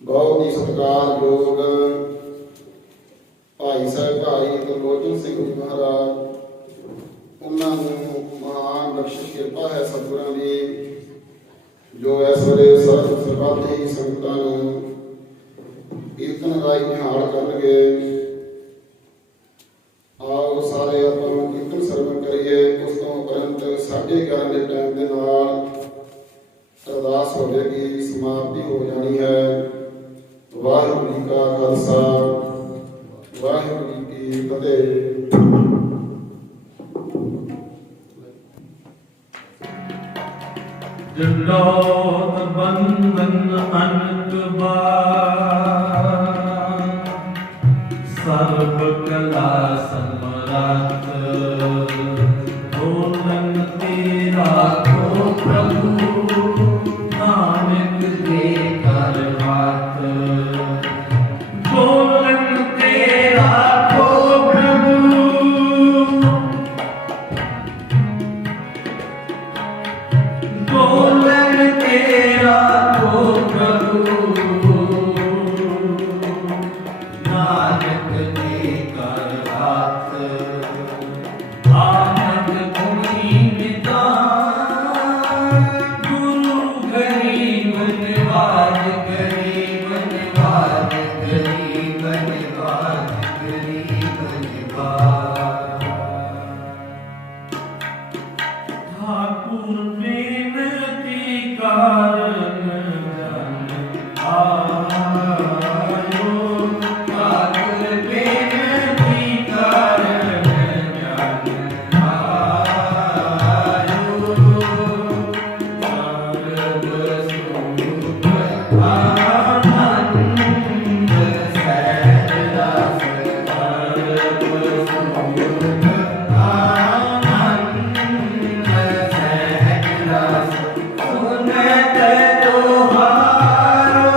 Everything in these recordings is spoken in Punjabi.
बहुत ही सत्कारयोग भाई साहब भाई त्रिलोचन सिंह जी महाराज, उन्होंने महान बख्शिश कृपा है सतगुरां दी, जो इस वेले सरबती संगतां नूं कीर्तन गाई निहाल करनगे। आओ सारे आपां कीर्तन सरवण करिए। उस तो उपरंत 11:30 के टाइम के नाल अरदास होगी, समाप्ति हो जानी है। वाहिगुरू जी का खालसा, वाहिगुरू जी की फतेह। जलोत बंधन अनक सर्व कला समरात, बोलन तेरा को प्रभु, नानक दे कर हाथ। बोलन तेरा को प्रभु, बोलन तेरा को प्रभु, नानक दे कर हाथ। आनंद गुणी निदान, गुरु गरीब निवाज, गरीब निवाज, गरीब निवाज, गरीब निवाज। ठाकुर बेनती कारण आयो, ठाकुर बेनती कारण आयो। सर्व सुख आनंद सहज रस, सर्व सुख आनंद सहज रस। सुनत तुम्हारो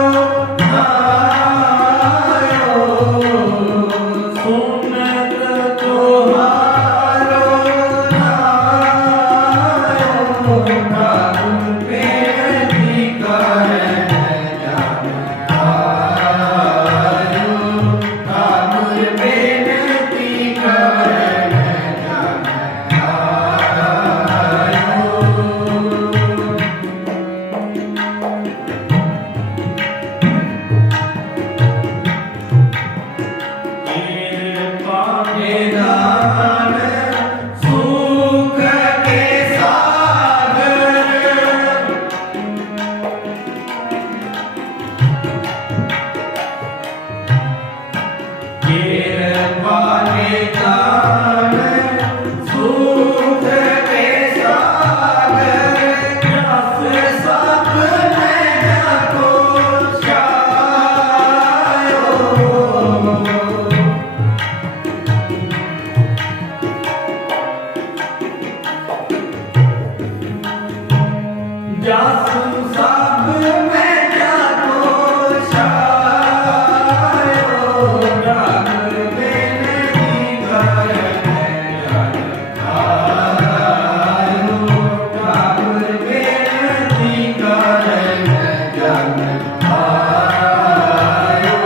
नायो, सुनत तुम्हारो नायो। ठाकुर बेनती करन जन आयो, ठाकुर बेनती करन जन आयो। कृपा निदान सुख के सागर, कृपा निदान सुख के सागर। जस सब नैन को छायो, जस सब में जाको छायो। ठाकुर बेनती करन जन आयो, ठाकुर बेनती करन जन आयो।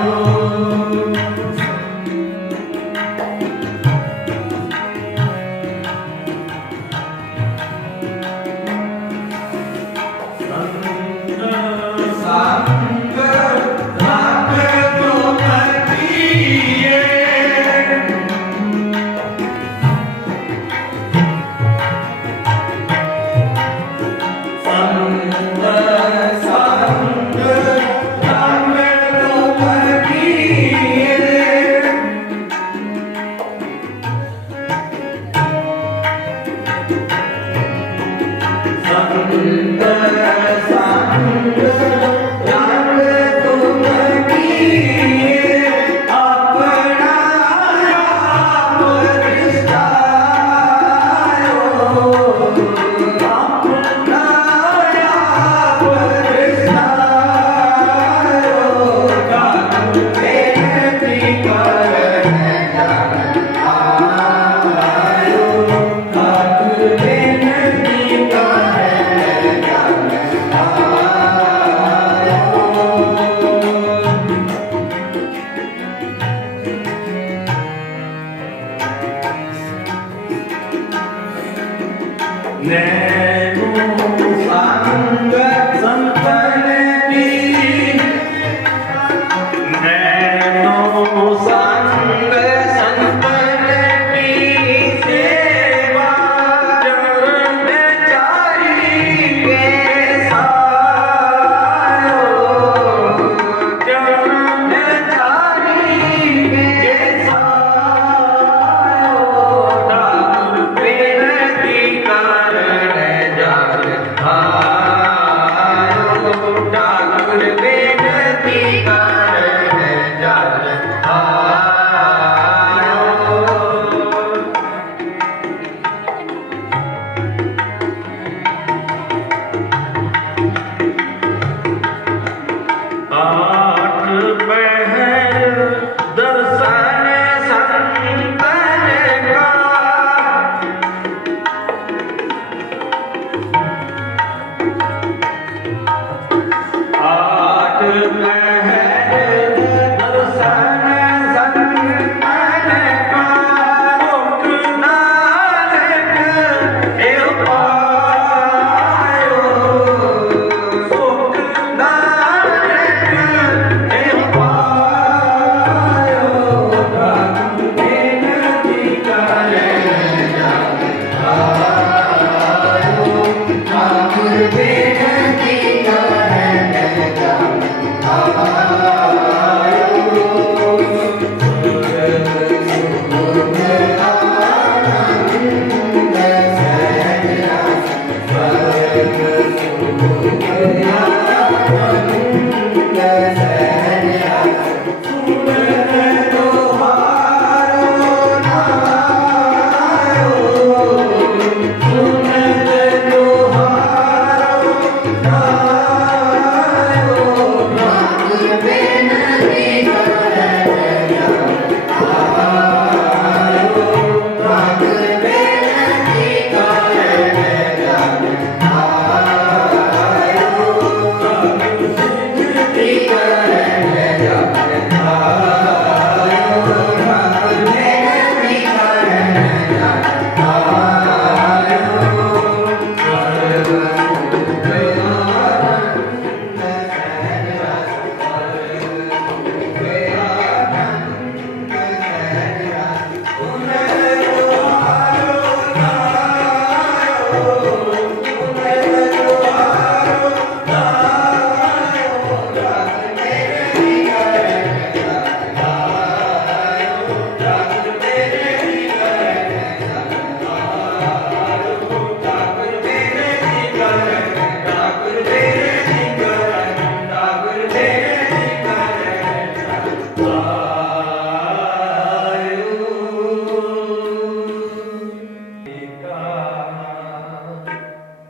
संग रख तुम किए, संग संग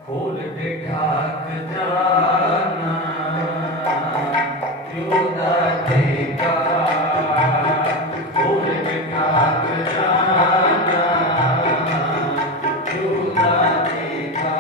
खोल के ढाक जाना क्यों ना देखा खोल के ढाक जाना क्यों ना देखा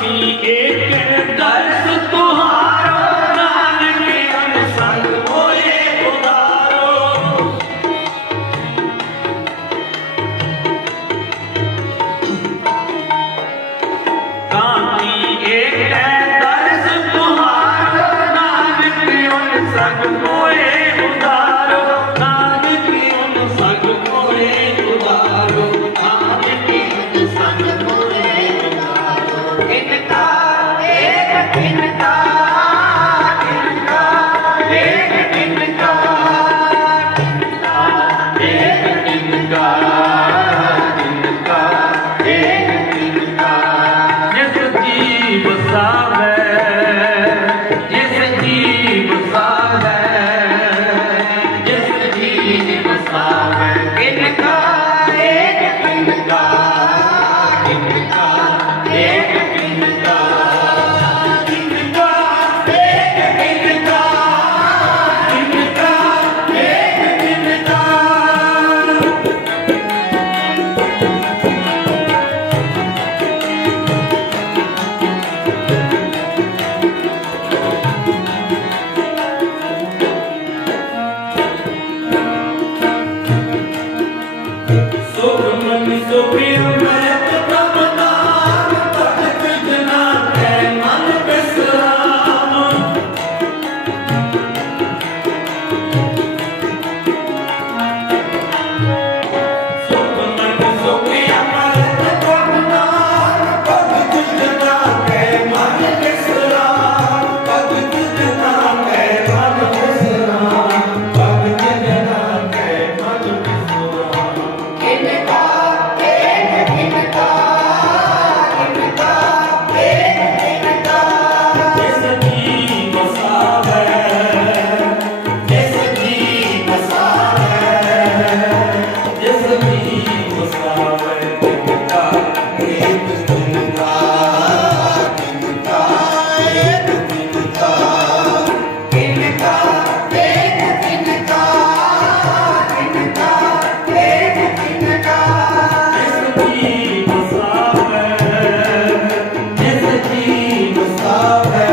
कांति एक दर्श तुम्हारो, नानक अनुसंग मोहे उदारो। कांति एक दर्श तुम्हारो, नानक अनुसंग मोहे उदारो। नानक अनुसंग मोहे उदारो। नानक अनुसंग मोहे उदारो। इनका एक इनका, इनका एक इनका, एक इनका, इनका एक इनका। जिस जीव सावै, जिस जीव सावै, जिस जीव सावै, इनका एक इनका, इनका एक इनका, इनका एक इनका, इनका एक इनका। सुख मन सुप्रिय मयत प्रभु नाम, भगत जना है मन विश्राम। सुख मन सुप्रिय मयत प्रभु नाम, भगत जना है मन विश्राम। भगत जना है मन विश्राम। भगत जना है मन विश्राम। इनका एक इनका, इनका एक इनका। जिस जीव सावै, जिस जीव सावै, जिस जीव सावै, इनका एक इनका, इनका एक इनका, इनका एक इनका, इनका एक इनका। जिस जीव सावै, जिस जीव सावै,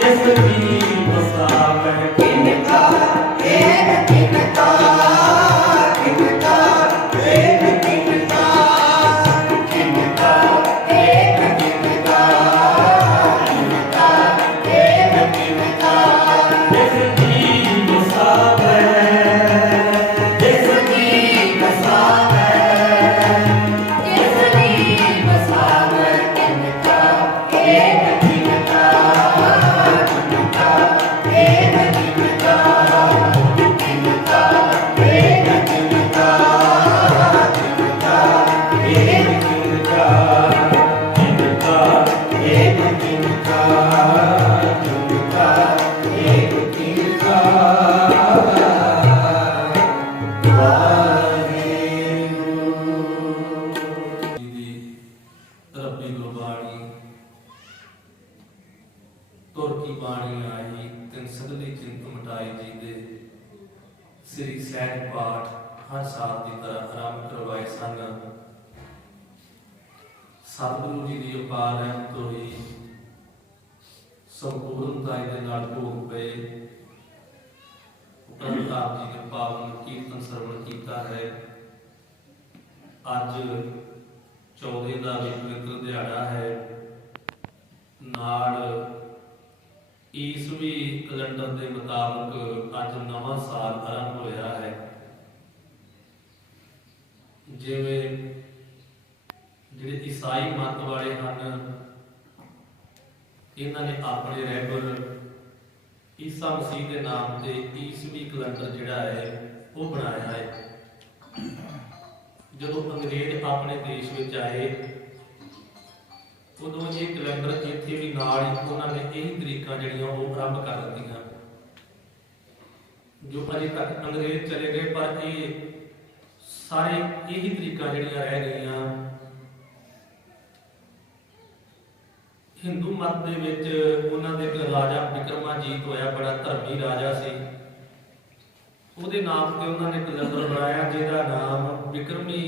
जिस जीव सावै, इनका एक इनका, इनका एक इनका, इनका एक इनका, इनका एक इनका। जिस जीव सावै, जिस जीव सावै, जिस जीव सावै, इनका एक इनका, इनका एक इनका, इनका एक इनका, इनका एक इनका, इनका एक इनका, इनका एक इनका। ਦੀ ਰੱਬੀ ਗੁਰਬਾਣੀ ਤੁਰ ਕੀ ਬਾਣੀ ਆਈ, ਤਿਨ ਸਗਲੀ ਚਿੰਤ ਮਿਟਾਈ ਜੀ ਦੇ ਸ੍ਰੀ ਸਹਿਜ ਪਾਠ ਹਰ ਸਾਲ ਦੀ ਤਰ੍ਹਾਂ ਆਰੰਭ ਕਰਵਾਏ ਸਨ। ਸਤਿਗੁਰੂ ਜੀ ਦੀ ਅਪਾਰ ਰਹਿਮਤ ਹੋਈ, ਸੰਪੂਰਨਤਾ ਦੇ ਨਾਲ ਭੋਗ ਪਏ। ਉਪਰੰਤ ਆਪ ਜੀ ਨੇ ਪਾਵਨ ਕੀਰਤਨ ਸਰਵਣ ਕੀਤਾ ਹੈ। ਅੱਜ 14 ਦਾ ਵੀ ਪਵਿੱਤਰ ਦਿਹਾੜਾ ਹੈ। ਨਾਲ ਈਸਵੀ ਕੈਲੰਡਰ ਦੇ ਮੁਤਾਬਕ ਅੱਜ ਨਵਾਂ ਸਾਲ ਆਰੰਭ ਹੋਇਆ ਹੈ। ਜਿਵੇਂ ਜਿਹੜੇ ਈਸਾਈ ਮਤ ਵਾਲੇ ਹਨ, ਇਹਨਾਂ ਨੇ ਆਪਣੇ ਰਹਿਬਰ ਈਸਾ ਮਸੀਹ ਦੇ ਨਾਮ ਤੇ ਈਸਵੀ ਕੈਲੰਡਰ ਜਿਹੜਾ ਹੈ ਉਹ ਬਣਾਇਆ ਹੈ। ਜਦੋਂ ਅੰਗਰੇਜ਼ ਆਪਣੇ ਦੇਸ਼ ਵਿੱਚ ਆਏ, ਉਦੋਂ ਇਹ ਕੈਲੰਡਰ ਇੱਥੇ ਵੀ ਨਾਲ ਹੀ ਉਹਨਾਂ ਨੇ ਇਹੀ ਤਰੀਕਾਂ ਜਿਹੜੀਆਂ ਉਹ ਆਰੰਭ ਕਰ ਦਿੱਤੀਆਂ। ਜੋ ਅਜੇ ਤੱਕ ਅੰਗਰੇਜ਼ ਚਲੇ ਗਏ, ਪਰ ਇਹ ਸਾਰੇ ਇਹੀ ਤਰੀਕਾਂ ਜਿਹੜੀਆਂ ਰਹਿ ਗਈਆਂ। ਹਿੰਦੂ ਮਤ ਦੇ ਵਿੱਚ ਉਹਨਾਂ ਦੇ ਇੱਕ ਰਾਜਾ ਵਿਕਰਮਾਜੀਤ ਹੋਇਆ, ਬੜਾ ਧਰਮੀ ਰਾਜਾ ਸੀ। ਉਹਦੇ ਨਾਮ ਤੇ ਉਹਨਾਂ ਨੇ ਕੈਲੰਡਰ ਬਣਾਇਆ, ਜਿਹਦਾ ਨਾਮ ਵਿਕਰਮੀ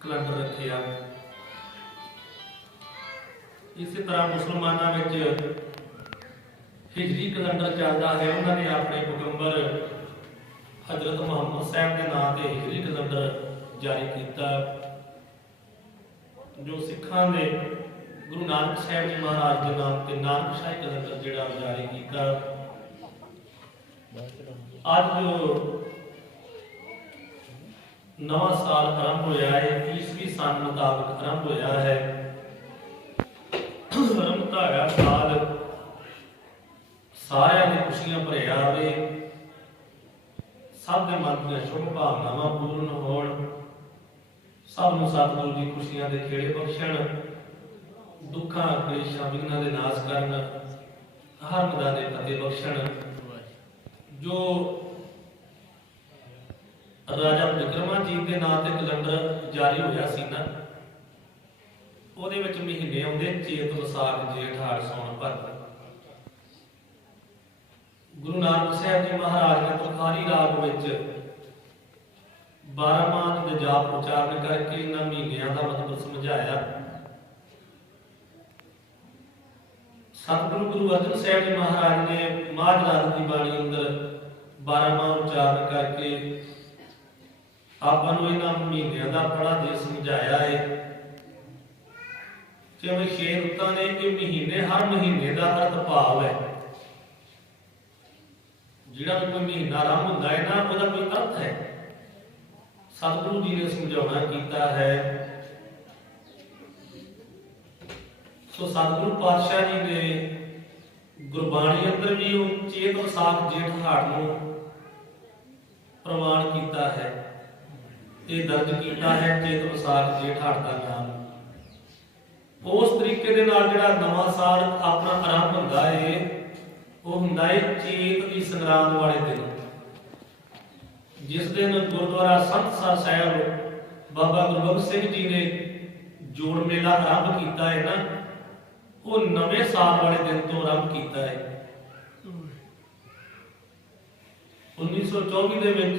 ਕੈਲੰਡਰ ਰੱਖਿਆ। ਇਸੇ ਤਰ੍ਹਾਂ ਮੁਸਲਮਾਨਾਂ ਵਿੱਚ ਹਿਜਰੀ ਕੈਲੰਡਰ ਚੱਲਦਾ ਹੈ। ਉਹਨਾਂ ਨੇ ਆਪਣੇ ਪੈਗੰਬਰ ਹਜ਼ਰਤ ਮੁਹੰਮਦ ਸਾਹਿਬ ਦੇ ਨਾਂ ਤੇ ਹਿਜਰੀ ਕੈਲੰਡਰ ਜਾਰੀ ਕੀਤਾ। ਜੋ ਸਿੱਖਾਂ ਦੇ ਗੁਰੂ ਨਾਨਕ ਸਾਹਿਬ ਜੀ ਮਹਾਰਾਜ ਦੇ ਨਾਮ ਤੇ ਨਾਨਕਸ਼ਾਹੀ ਕੈਲੰਡਰ ਜਿਹੜਾ ਜਾਰੀ ਕੀਤਾ। ਅੱਜ ਜੋ ਨਵਾਂ ਸਾਲ ਆਰੰਭ ਹੋਇਆ ਹੈ, ਈਸਵੀ ਸਨ ਮੁਤਾਬਕ ਆਰੰਭ ਹੋਇਆ ਹੈ। ਆਰੰਭਤਾ ਹੋਇਆ ਸਾਲ ਸਾਰਿਆਂ ਦੀ ਖੁਸ਼ੀਆਂ ਭਰਿਆ ਆਵੇ, ਸਭ ਦੇ ਮਨ ਦੀਆਂ ਸ਼ੁਭ ਭਾਵਨਾਵਾਂ ਪੂਰਨ ਹੋਣ, ਸਭ ਨੂੰ ਸਤਿਗੁਰੂ ਦੀ ਖੁਸ਼ੀਆਂ ਦੇ ਖੇੜੇ ਬਖਸ਼ਣ, ਦੁੱਖਾਂ ਕਲੇਸ਼ਾਂ ਵਿਘਨਾਂ ਦੇ ਨਾਸ਼ ਕਰਨ, ਹਰ ਮੈਦਾਨੇ ਫਤਿਹ ਬਖਸ਼ਣ। ਜੋ ਰਾਜਾ ਬਿਕਰਮਾਜੀਤ ਦੇ ਨਾਂ ਤੇ ਕੈਲੰਡਰ ਜਾਰੀ ਹੋਇਆ ਸੀ ਨਾ, ਉਹਦੇ ਵਿੱਚ ਮਹੀਨੇ ਆਉਂਦੇ ਚੇਤ, ਵਿਸਾਖ, ਜੇਠ, ਹਾੜ, ਸੌਣ, ਭਾਦੋ। ਗੁਰੂ ਨਾਨਕ ਸਾਹਿਬ ਜੀ ਮਹਾਰਾਜ ਨੇ ਤੁਖਾਰੀ ਰਾਗ ਵਿੱਚ 12 ਮਾਹ ਦੇ ਜਾਪ ਉਚਾਰਨ ਕਰਕੇ ਇਹਨਾਂ ਮਹੀਨਿਆਂ ਦਾ ਮਤਲਬ ਸਮਝਾਇਆ। ਸਤਿਗੁਰੂ ਗੁਰੂ ਅਰਜਨ ਸਾਹਿਬ ਜੀ ਮਹਾਰਾਜ ਨੇ ਮਾਝ ਰਾਗ ਦੀ ਬਾਣੀ ਅੰਦਰ 12 ਮਾਹ ਉਚਾਰਨ ਕਰਕੇ ਆਪਾਂ ਨੂੰ ਇਹਨਾਂ ਮਹੀਨਿਆਂ ਦਾ ਬੜਾ ਦੇ ਸਮਝਾਇਆ ਹੈ। ਜਿਵੇਂ 6 ਰੁੱਤਾਂ ਨੇ ਇਹ ਮਹੀਨੇ, ਹਰ ਮਹੀਨੇ ਦਾ ਅਰਥ ਭਾਵ ਹੈ। ਜਿਹੜਾ ਵੀ ਕੋਈ ਮਹੀਨਾ ਆਰੰਭ ਹੁੰਦਾ ਹੈ ਨਾ, ਉਹਦਾ ਕੋਈ ਅਰਥ ਹੈ। ਸਤਿਗੁਰੂ ਜੀ ਨੇ ਸਮਝਾਉਣਾ ਕੀਤਾ ਹੈ। ਸੋ ਸਤਿਗੁਰੂ ਪਾਤਸ਼ਾਹ ਜੀ ਨੇ ਗੁਰਬਾਣੀ ਅੰਦਰ ਵੀ ਉਹ ਚੇਤ, ਵਿਸਾਖ, ਜੇਠ, ਹਾੜ ਨੂੰ ਪ੍ਰਮਾਣ ਕੀਤਾ ਹੈ, ਇਹ ਦਰਜ ਕੀਤਾ ਹੈ। ਚੇਤ, ਵਿਸਾਖ, ਜੇਠ, ਹਾੜ ਦਾ ਨਾਮ ਉਸ ਤਰੀਕੇ ਦੇ ਨਾਲ ਜਿਹੜਾ ਨਵਾਂ ਸਾਲ ਆਪਣਾ ਆਰੰਭ ਹੁੰਦਾ ਹੈ, ਉਹ ਹੁੰਦਾ ਹੈ ਚੇਤ ਦੀ ਸੰਗਰਾਂਦ ਵਾਲੇ ਦਿਨ, ਜਿਸ ਦਿਨ ਗੁਰਦੁਆਰਾ ਸੰਤਸਰ ਸਾਹਿਬ ਬਾਬਾ ਗੁਰਬਖਸ਼ ਸਿੰਘ ਜੀ ਨੇ ਜੋੜ ਮੇਲਾ ਆਰੰਭ ਕੀਤਾ ਹੈ ਨਾ, ਉਹ ਨਵੇਂ ਸਾਲ ਵਾਲੇ ਦਿਨ ਤੋਂ ਆਰੰਭ ਕੀਤਾ ਹੈ। 1924 ਦੇ ਵਿੱਚ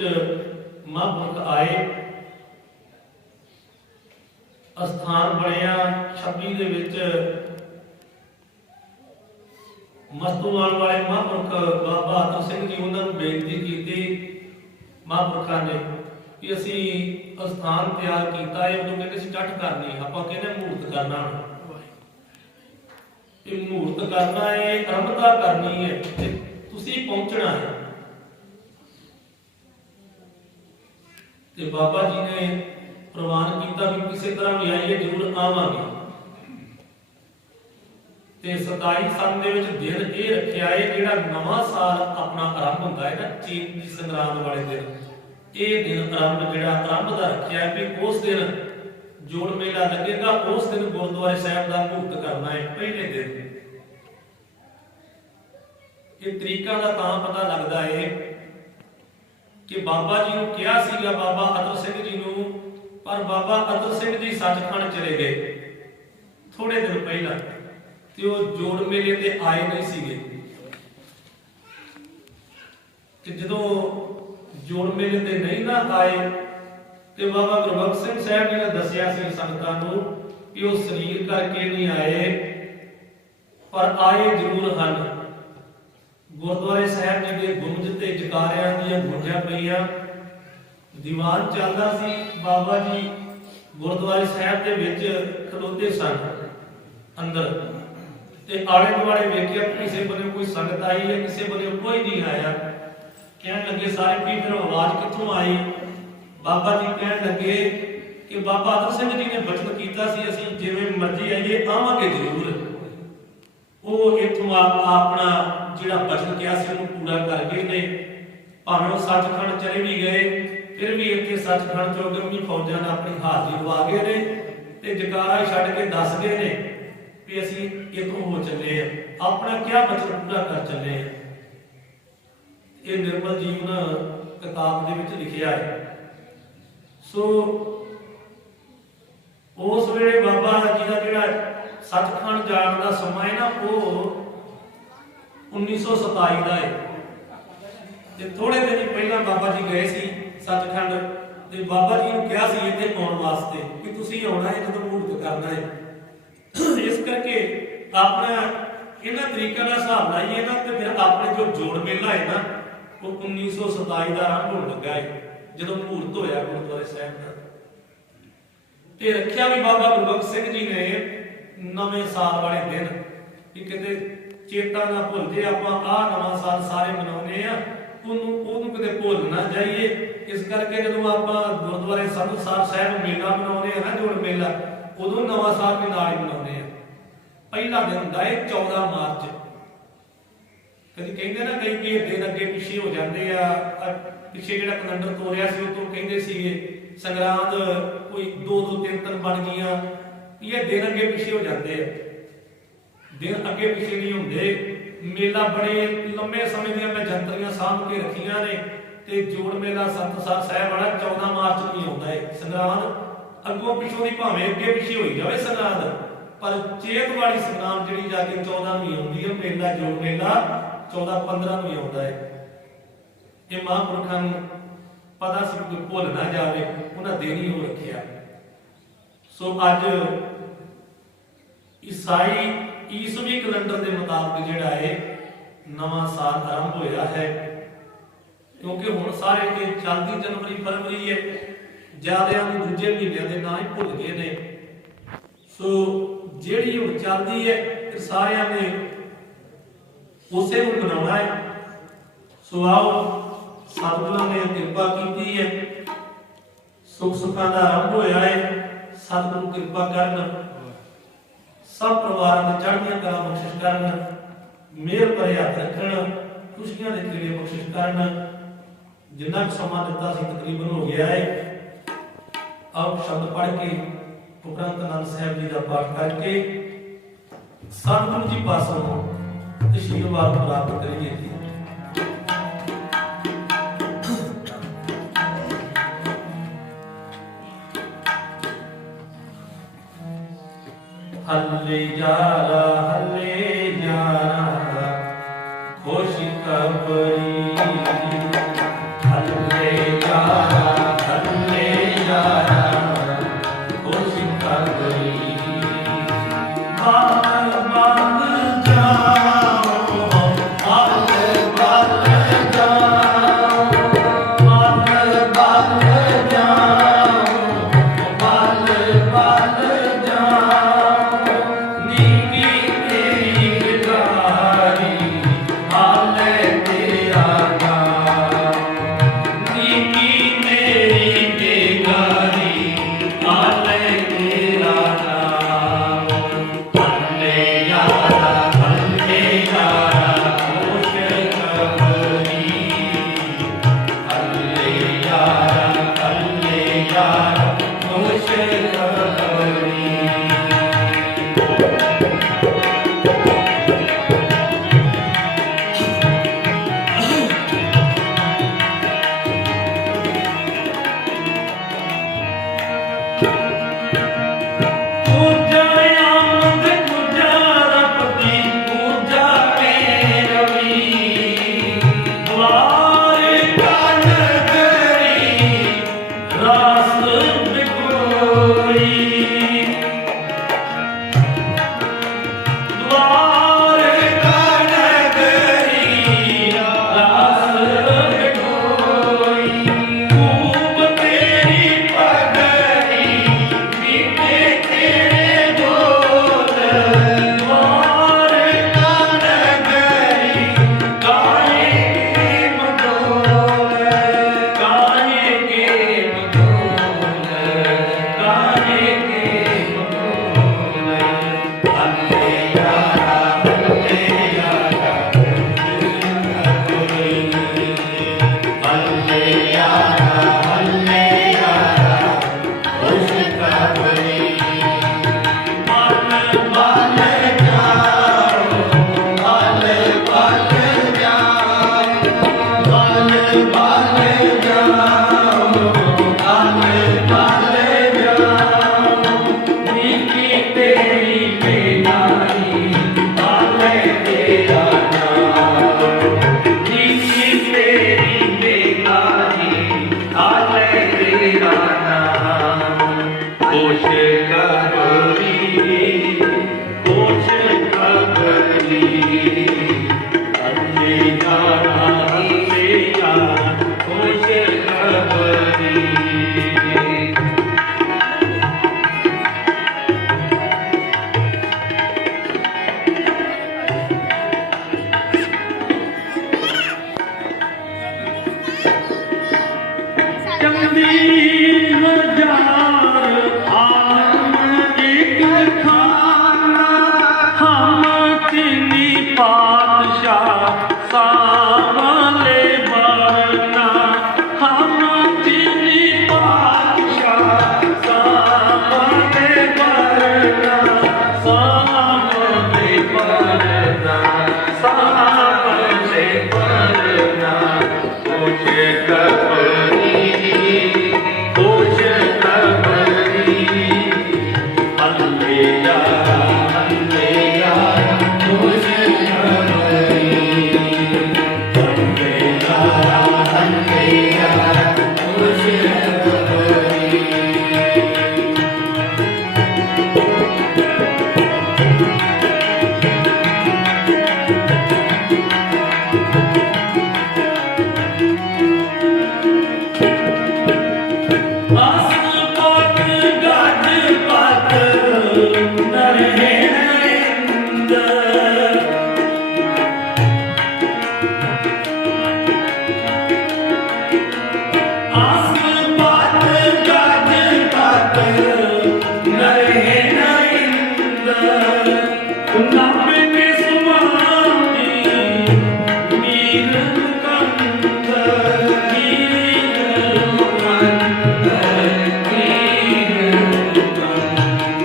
ਮਹਾਂਪੁਰਖ ਆਏ, ਅਸਥਾਨ ਬਣਿਆ। 26 ਦੇ ਵਿੱਚ ਮਸਤੂਆਣ ਵਾਲੇ ਮਹਾਂਪੁਰਖ ਬਾਬਾ ਆਤਮ ਸਿੰਘ ਜੀ ਉਹਨਾਂ ਨੂੰ ਬੇਨਤੀ ਕੀਤੀ ਮਹਾਂਪੁਰਖਾਂ ਨੇ ਕਿ ਅਸੀਂ ਅਸਥਾਨ ਤਿਆਰ ਕੀਤਾ ਹੈ। ਉਹ ਕਹਿੰਦੇ ਸੀ ਚੱਟ ਕਰਨੀ, ਆਪਾਂ ਕਹਿੰਦੇ ਮੂਰਤ ਕਰਨਾ, ਇਹ ਮੂਰਤ ਕਰਨਾ ਹੈ, ਆਰੰਭਤਾ ਕਰਨੀ ਹੈ ਤੇ ਤੁਸੀਂ ਪਹੁੰਚਣਾ ਹੈ। ਤੇ ਬਾਬਾ ਜੀ ਨੇ ਪ੍ਰਵਾਨ ਕੀਤਾ ਵੀ ਕਿਸੇ ਤਰ੍ਹਾਂ ਵੀ ਆਈਏ, ਜ਼ਰੂਰ ਆਵਾਂਗੇ। ਤੇ 27 ਸੰਨ ਦੇ ਵਿੱਚ ਦਿਨ ਇਹ ਰੱਖਿਆ ਹੈ, ਜਿਹੜਾ ਨਵਾਂ ਸਾਲ ਆਪਣਾ ਆਰੰਭ ਹੁੰਦਾ ਹੈ ਨਾ, ਚੇਤ ਦੀ ਸੰਗਰਾਂਦ ਵਾਲੇ ਦਿਨ, ਇਹ ਦਿਨ ਆਰੰਭ ਜਿਹੜਾ ਆਰੰਭ ਦਾ ਰੱਖਿਆ ਹੈ ਵੀ ਉਸ ਦਿਨ ਜੋੜ ਮੇਲਾ ਲੱਗੇਗਾ, ਉਸ ਦਿਨ ਗੁਰਦੁਆਰੇ ਸਾਹਿਬ ਦਾ ਮੂਰਤ ਕਰਨਾ ਹੈ ਪਹਿਲੇ ਦਿਨ। ਇਹ ਤਰੀਕਾ ਦਾ ਤਾਂ ਪਤਾ ਲੱਗਦਾ ਹੈ ਕਿ ਬਾਬਾ ਜੀ ਨੂੰ ਕਿਹਾ ਸੀਗਾ ਬਾਬਾ ਅਤਰ ਸਿੰਘ ਜੀ ਨੂੰ, ਪਰ ਬਾਬਾ ਅਤਰ ਸਿੰਘ ਜੀ ਸੱਚਖੰਡ ਚਲੇ ਗਏ ਥੋੜੇ ਦਿਨ ਪਹਿਲਾਂ, ਤੇ ਉਹ ਜੋੜ ਮੇਲੇ ਤੇ ਆਏ ਨਹੀਂ ਸੀਗੇ। ਤੇ ਜਦੋਂ ਜੋੜ ਮੇਲੇ ਤੇ ਨਹੀਂ ਨਾ ਆਏ, ਤੇ ਬਾਬਾ ਗੁਰਬਖਸ਼ ਸਿੰਘ ਸਾਹਿਬ ਜੀ ਨੇ ਦੱਸਿਆ ਸੀ ਸੰਗਤਾਂ ਨੂੰ ਕਿ ਉਹ ਸਰੀਰ ਕਰਕੇ ਨਹੀਂ ਆਏ, ਪਰ ਆਏ ਜ਼ਰੂਰ ਹਨ। ਗੁਰਦੁਆਰੇ ਸਾਹਿਬ ਜੀ ਦੇ ਗੁੰਮਜ ਤੇ ਜਕਾਰਿਆਂ ਦੀਆਂ ਗੂੰਜਾਂ ਪਈਆਂ, ਦੀਵਾਨ ਚੱਲਦਾ ਸੀ। ਬਾਬਾ ਜੀ ਗੁਰਦੁਆਰੇ ਸਾਹਿਬ ਦੇ ਵਿੱਚ ਖਲੋਤੇ ਸਨ ਅੰਦਰ, ਤੇ ਆਲੇ ਦੁਆਲੇ ਵੇਖਿਆ ਕਿਸੇ ਬੰਨੇ ਕੋਈ ਸੰਗਤ ਆਈ ਹੈ, ਕਿਸੇ ਬੰਨੇ ਕੋਈ ਨਹੀਂ ਆਇਆ। ਕਹਿਣ ਲੱਗੇ ਸਾਰੇ ਵੀ ਫਿਰ ਆਵਾਜ਼ ਕਿੱਥੋਂ ਆਈ? ਬਾਬਾ ਜੀ ਕਹਿਣ ਲੱਗੇ ਕਿ ਬਾਬਾ ਅਤਰ ਸਿੰਘ ਜੀ ਨੇ ਬਚਨ ਕੀਤਾ ਸੀ ਅਸੀਂ ਜਿਵੇਂ ਮਰਜ਼ੀ ਆਈਏ, ਆਵਾਂਗੇ ਜ਼ਰੂਰ। ਉਹ ਇੱਥੋਂ ਆਪਣਾ ਜਿਹੜਾ ਬਚਨ ਕਿਹਾ ਸੀ ਉਹਨੂੰ ਪੂਰਾ ਕਰ ਗਏ ਨੇ। ਭਾਵੇਂ ਉਹ ਸੱਚਖੰਡ ਚਲੇ ਵੀ ਗਏ, ਫਿਰ ਵੀ ਇੱਥੇ ਸੱਚਖੰਡ ਚੋਂ ਗਰਮੀ ਫੌਜਾਂ ਨਾਲ ਆਪਣੀ ਹਾਜ਼ਰੀ ਲਵਾ ਗਏ ਨੇ, ਤੇ ਜਕਾਰਾ ਛੱਡ ਕੇ ਦੱਸ ਗਏ ਨੇ ਵੀ ਅਸੀਂ ਇੱਥੋਂ ਹੋ ਚੱਲੇ ਆ, ਆਪਣਾ ਕਿਆ ਬਚਨ ਪੂਰਾ ਕਰ ਚੱਲੇ ਆ। ਇਹ ਨਿਰਮਲ ਜੀਵਨ ਕਿਤਾਬ ਦੇ ਵਿੱਚ ਲਿਖਿਆ ਹੈ। ਸੋ ਉਸ ਵੇਲੇ ਬਾਬਾ ਜੀ ਦਾ ਜਿਹੜਾ ਸੱਚਖੰਡ ਜਾਣ ਦਾ ਸਮਾਂ ਹੈ ਨਾ, ਉਹ 1927 ਦਾ ਹੈ। ਤੇ ਥੋੜੇ ਦਿਨ ਪਹਿਲਾਂ ਬਾਬਾ ਜੀ ਗਏ ਸੀ ਸੱਚਖੰਡ, ਤੇ ਬਾਬਾ ਜੀ ਨੂੰ ਕਿਹਾ ਸੀ ਇੱਥੇ ਆਉਣ ਵਾਸਤੇ ਕਿ ਤੁਸੀਂ ਆਉਣਾ ਹੈ ਜਦੋਂ ਮੂਰਤ ਕਰਨਾ ਹੈ। ਇਸ ਕਰਕੇ ਆਪਣਾ ਇਹਨਾਂ ਤਰੀਕਿਆਂ ਦਾ ਹਿਸਾਬ ਲਾਈਏ ਨਾ ਤੇ ਫਿਰ ਆਪਣੇ ਜੋ ਜੋੜ ਮੇਲਾ ਹੈ ਨਾ ਉਹ 1927 ਦਾ ਆਰੰਭ ਹੋਣ ਲੱਗਾ ਹੈ ਜਦੋਂ ਮਹੂਰਤ ਹੋਇਆ ਗੁਰਦੁਆਰੇ ਸਾਹਿਬ ਦਾ। ਤੇ ਰੱਖਿਆ ਵੀ ਬਾਬਾ ਗੁਰਬਖਸ਼ ਸਿੰਘ ਜੀ ਨੇ ਨਵੇਂ ਸਾਲ ਵਾਲੇ ਦਿਨ ਕਿ ਕਿਤੇ ਚੇਤਾ ਨਾ ਭੁੱਲ ਜੇ ਆਪਾਂ ਆਹ ਨਵਾਂ ਸਾਲ ਸਾਰੇ ਮਨਾਉਂਦੇ ਆ ਉਹਨੂੰ ਕਿਤੇ ਭੁੱਲ ਨਾ ਜਾਈਏ। ਇਸ ਕਰਕੇ ਜਦੋਂ ਆਪਾਂ ਗੁਰਦੁਆਰੇ ਸੰਤਸਾਰ ਸਾਹਿਬ ਮੇਲਾ ਮਨਾਉਂਦੇ ਆ ਨਾ ਜੋੜ ਮੇਲਾ, ਉਦੋਂ ਨਵਾਂ ਸਾਲ ਵੀ ਨਾਲ ਹੀ ਮਨਾਉਂਦੇ ਆ। ਪਹਿਲਾ ਦਿਨ ਹੁੰਦਾ ਹੈ 14 ਮਾਰਚ। ਕਦੀ ਕਹਿੰਦੇ ਨਾ ਕਈ ਕਿ ਦਿਨ ਅੱਗੇ ਪਿੱਛੇ ਹੋ ਜਾਂਦੇ ਆ। ਪਿੱਛੇ ਜਿਹੜਾ ਕੈਲੰਡਰ ਤੋਰਿਆ ਸੀ ਉਹ ਤੋਂ ਕਹਿੰਦੇ ਸੀਗੇ ਸੰਗਰਾਂਦ ਕੋਈ 2-2 3-3 ਬਣ ਗਈਆਂ, ਇਹ ਦਿਨ ਅੱਗੇ ਪਿੱਛੇ ਹੋ ਜਾਂਦੇ ਆ। ਦਿਨ ਅੱਗੇ ਪਿੱਛੇ ਨਹੀਂ ਹੁੰਦੇ। ਮੇਲਾ ਬੜੇ ਲੰਮੇ ਸਮੇਂ ਦੀਆਂ ਮੈਂ ਜੰਤਰੀਆਂ ਸਾਂਭ ਕੇ ਰੱਖੀਆਂ ਨੇ ਤੇ ਜੋੜ ਮੇਲਾ ਸੰਤਸਾਰ ਸਾਹਿਬ ਵਾਲਾ 14 ਮਾਰਚ ਨੂੰ ਆਉਂਦਾ ਹੈ। ਸੰਗਰਾਂਦ ਅੱਗੋਂ ਪਿੱਛੋਂ ਦੀ ਭਾਵੇਂ ਅੱਗੇ ਪਿੱਛੇ ਹੋਈ ਜਾਵੇ ਸੰਗਰਾਂਦ, ਪਰ ਚੇਤ ਵਾਲੀ ਸੰਗਰਾਂਦ ਜਿਹੜੀ ਜਾ ਕੇ 14 ਨੂੰ ਆਉਂਦੀ ਹੈ। ਮੇਲਾ ਜੋੜ ਮੇਲਾ 14-15 ਨੂੰ ਆਉਂਦਾ ਹੈ। ਇਹ ਮਹਾਂਪੁਰਖਾਂ ਨੂੰ ਪਤਾ ਸੀ ਕਿ ਭੁੱਲ ਨਾ ਜਾਵੇ, ਉਹਨਾਂ ਦਿਨ ਹੀ ਹੋ ਰੱਖਿਆ। ਸੋ ਅੱਜ ਈਸਾਈ ਈਸਵੀ ਕੈਲੰਡਰ ਦੇ ਮੁਤਾਬਕ ਜਿਹੜਾ ਹੈ ਨਵਾਂ ਸਾਲ ਆਰੰਭ ਹੋਇਆ ਹੈ। ਕਿਉਂਕਿ ਹੁਣ ਸਾਰੇ ਤੇ ਚੱਲਦੀ ਜਨਵਰੀ ਫਰਵਰੀ ਹੈ, ਜ਼ਿਆਦਿਆਂ ਨੂੰ ਦੂਜੇ ਮਹੀਨਿਆਂ ਦੇ ਨਾਂ ਹੀ ਭੁੱਲ ਗਏ ਨੇ। ਸੋ ਜਿਹੜੀ ਹੁਣ ਚੱਲਦੀ ਹੈ ਤੇ ਸਾਰਿਆਂ ਨੇ ਉਸੇ ਨੂੰ ਬਣਾਉਣਾ ਹੈ। ਸੋ ਆਓ ਸਤਿਗੁਰਾਂ ਨੇ ਕਿਰਪਾ ਕੀਤੀ ਹੈ, ਸੁੱਖ ਸੁੱਖਾਂ ਦਾ ਆਰੰਭ ਹੋਇਆ ਹੈ। ਸਤਿਗੁਰੂ ਕਿਰਪਾ ਕਰਨ, ਸਭ ਪਰਿਵਾਰਾਂ ਦੇ ਚੜ੍ਹਦੀਆਂ ਕਲਾਂ ਬਖਸ਼ਿਸ਼ ਕਰਨ, ਮਿਹਰ ਭਰੇ ਹੱਥ ਰੱਖਣ, ਖੁਸ਼ੀਆਂ ਦੇ ਕੀੜੇ ਬਖਸ਼ਿਸ਼ ਕਰਨ। ਜਿੰਨਾ ਕੁ ਸਮਾਂ ਦਿੱਤਾ ਸੀ ਤਕਰੀਬਨ ਹੋ ਗਿਆ ਹੈ। ਆਓ ਸ਼ਬਦ ਪੜ੍ਹ ਕੇ ਉਪਰੰਤ ਆਨੰਦ ਸਾਹਿਬ ਜੀ ਦਾ ਪਾਠ ਕਰਕੇ ਸਤਿਗੁਰੂ ਜੀ ਪਾਸੋਂ ਅਸ਼ੀਰਵਾਦ ਪ੍ਰਾਪਤ ਕਰੀਏ ਜੀ। ਹੱਲੇ ਯਾਰਾ ਖੁਸ਼ ਖਬਰੀ, ਹੱਲੇ ਯਾਰਾ ਖੁਸ਼ ਖਬਰੀ। ਬਾਲ ਬਾਲ ਜਾਓ, ਬਾਲ ਬਾਲ ਜਾਓ, ਬਾਲ ਬਾਲ ਜਾਓ, ਬਾਲ ਬਾਲ ਜਾਓ। ਨੀਕੀ ਤੇਰੀ ਗਾਰੀ ਹਾਲੇ ਤੇਰਾ ਨਾਮ, ਨੀਕੀ ਮੇਰੀ ਗਾਰੀ ਹਾਲੇ ਤੇਰਾ ਨਾਮ। ਨਾਮੇ ਕੇ ਸੁਆਮੀ ਨੀਰਜ ਕੰਧ ਨੀਰਜ ਕੰਧ ਨੀਰਜ ਕੰਧ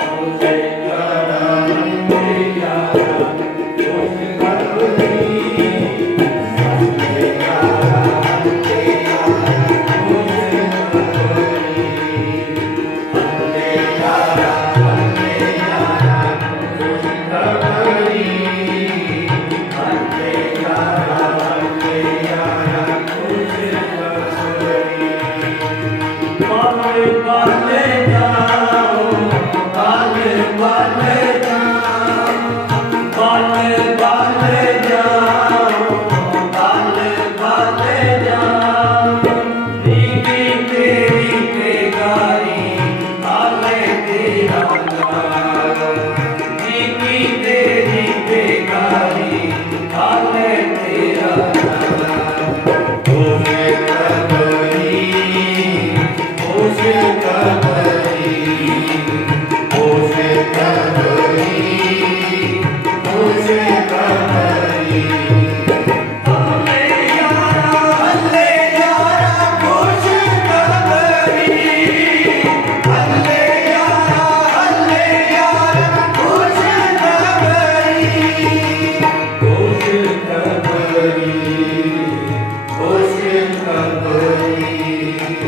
ਓਸੇ ਕਰਾਂਗੇ ਯਾਰਾ ਉਸ ਕਰਨੀ ਸੱਚੇ ਕਰਾਂਗੇ ਯਾਰਾ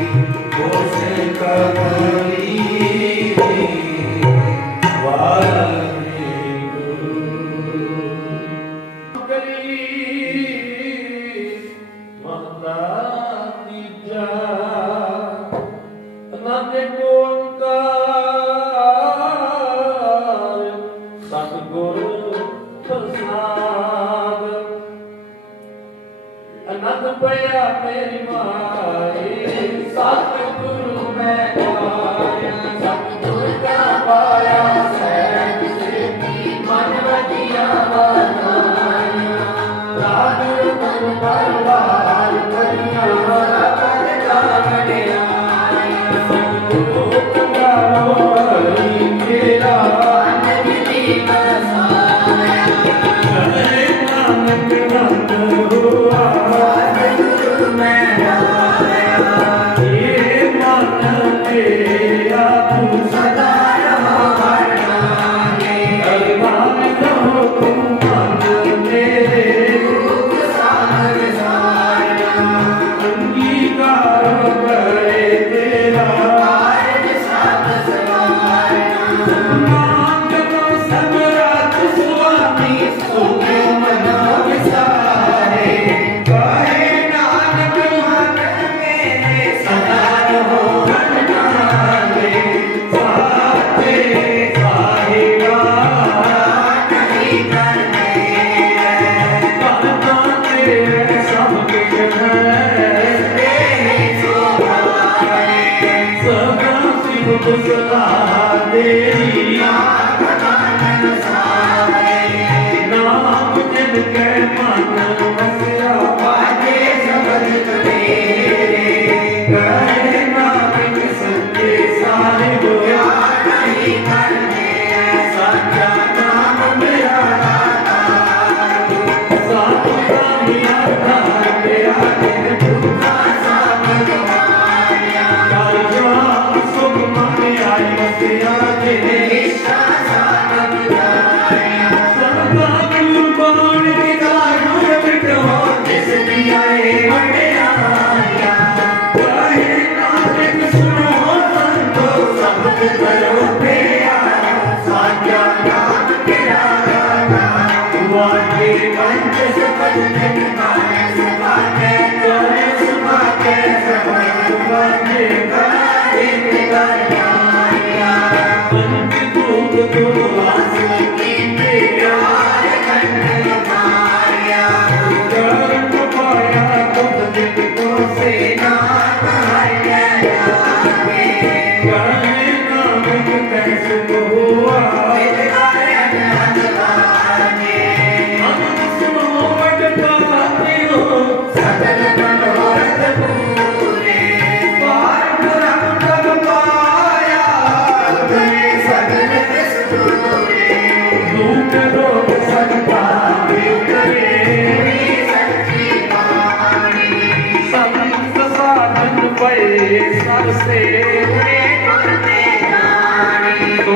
ਅਨੰਦ ਪਿਆ ਮੇਰੀ ਮਾਏ ਸਤਿਗੁਰੂ ਮੈਂ ਪਾਇਆ ਸਤਿਗੁਰ ਦਾ ਪਾਇਆ ਸਹਿਜ ਸਿੱਧੀ ਮਨ ਵਧੀਆ ਬਣਾਇਆ ਰਾਗ ਗੁਰ ਪਰਵਾਰ ਕਰੀਆਂ ਕਰ ਜਾਣਿਆ ਸਤਿਗੁਰੂ ਕੰਗਾਲੋ ਹਰੀ ਮੇਰਾ ਮਨ ਦੀ ਬਸਾਇਆ ਹਰੇ ਨਾਨਕ ਰੰਗ ਹੋਆ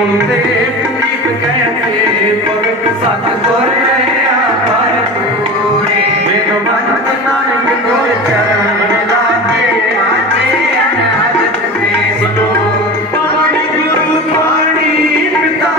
ਗੁਣ ਤੇ ਦੀਪ ਕਹਿੰਦੇ ਭਗਤ ਸਤ ਗੁਰ ਰਹਿਆ ਪਰ ਪੂਰੇ ਵੇਦ ਮੰਤ ਨਾਨਕ ਗੁਰ ਚਰਨ ਲਾਗੇ ਆਜੇ ਅਨਹਦ ਤੇ ਸੁਨੋ ਪਾਣੀ ਗੁਰੂ ਪਾਣੀ ਪਿਤਾ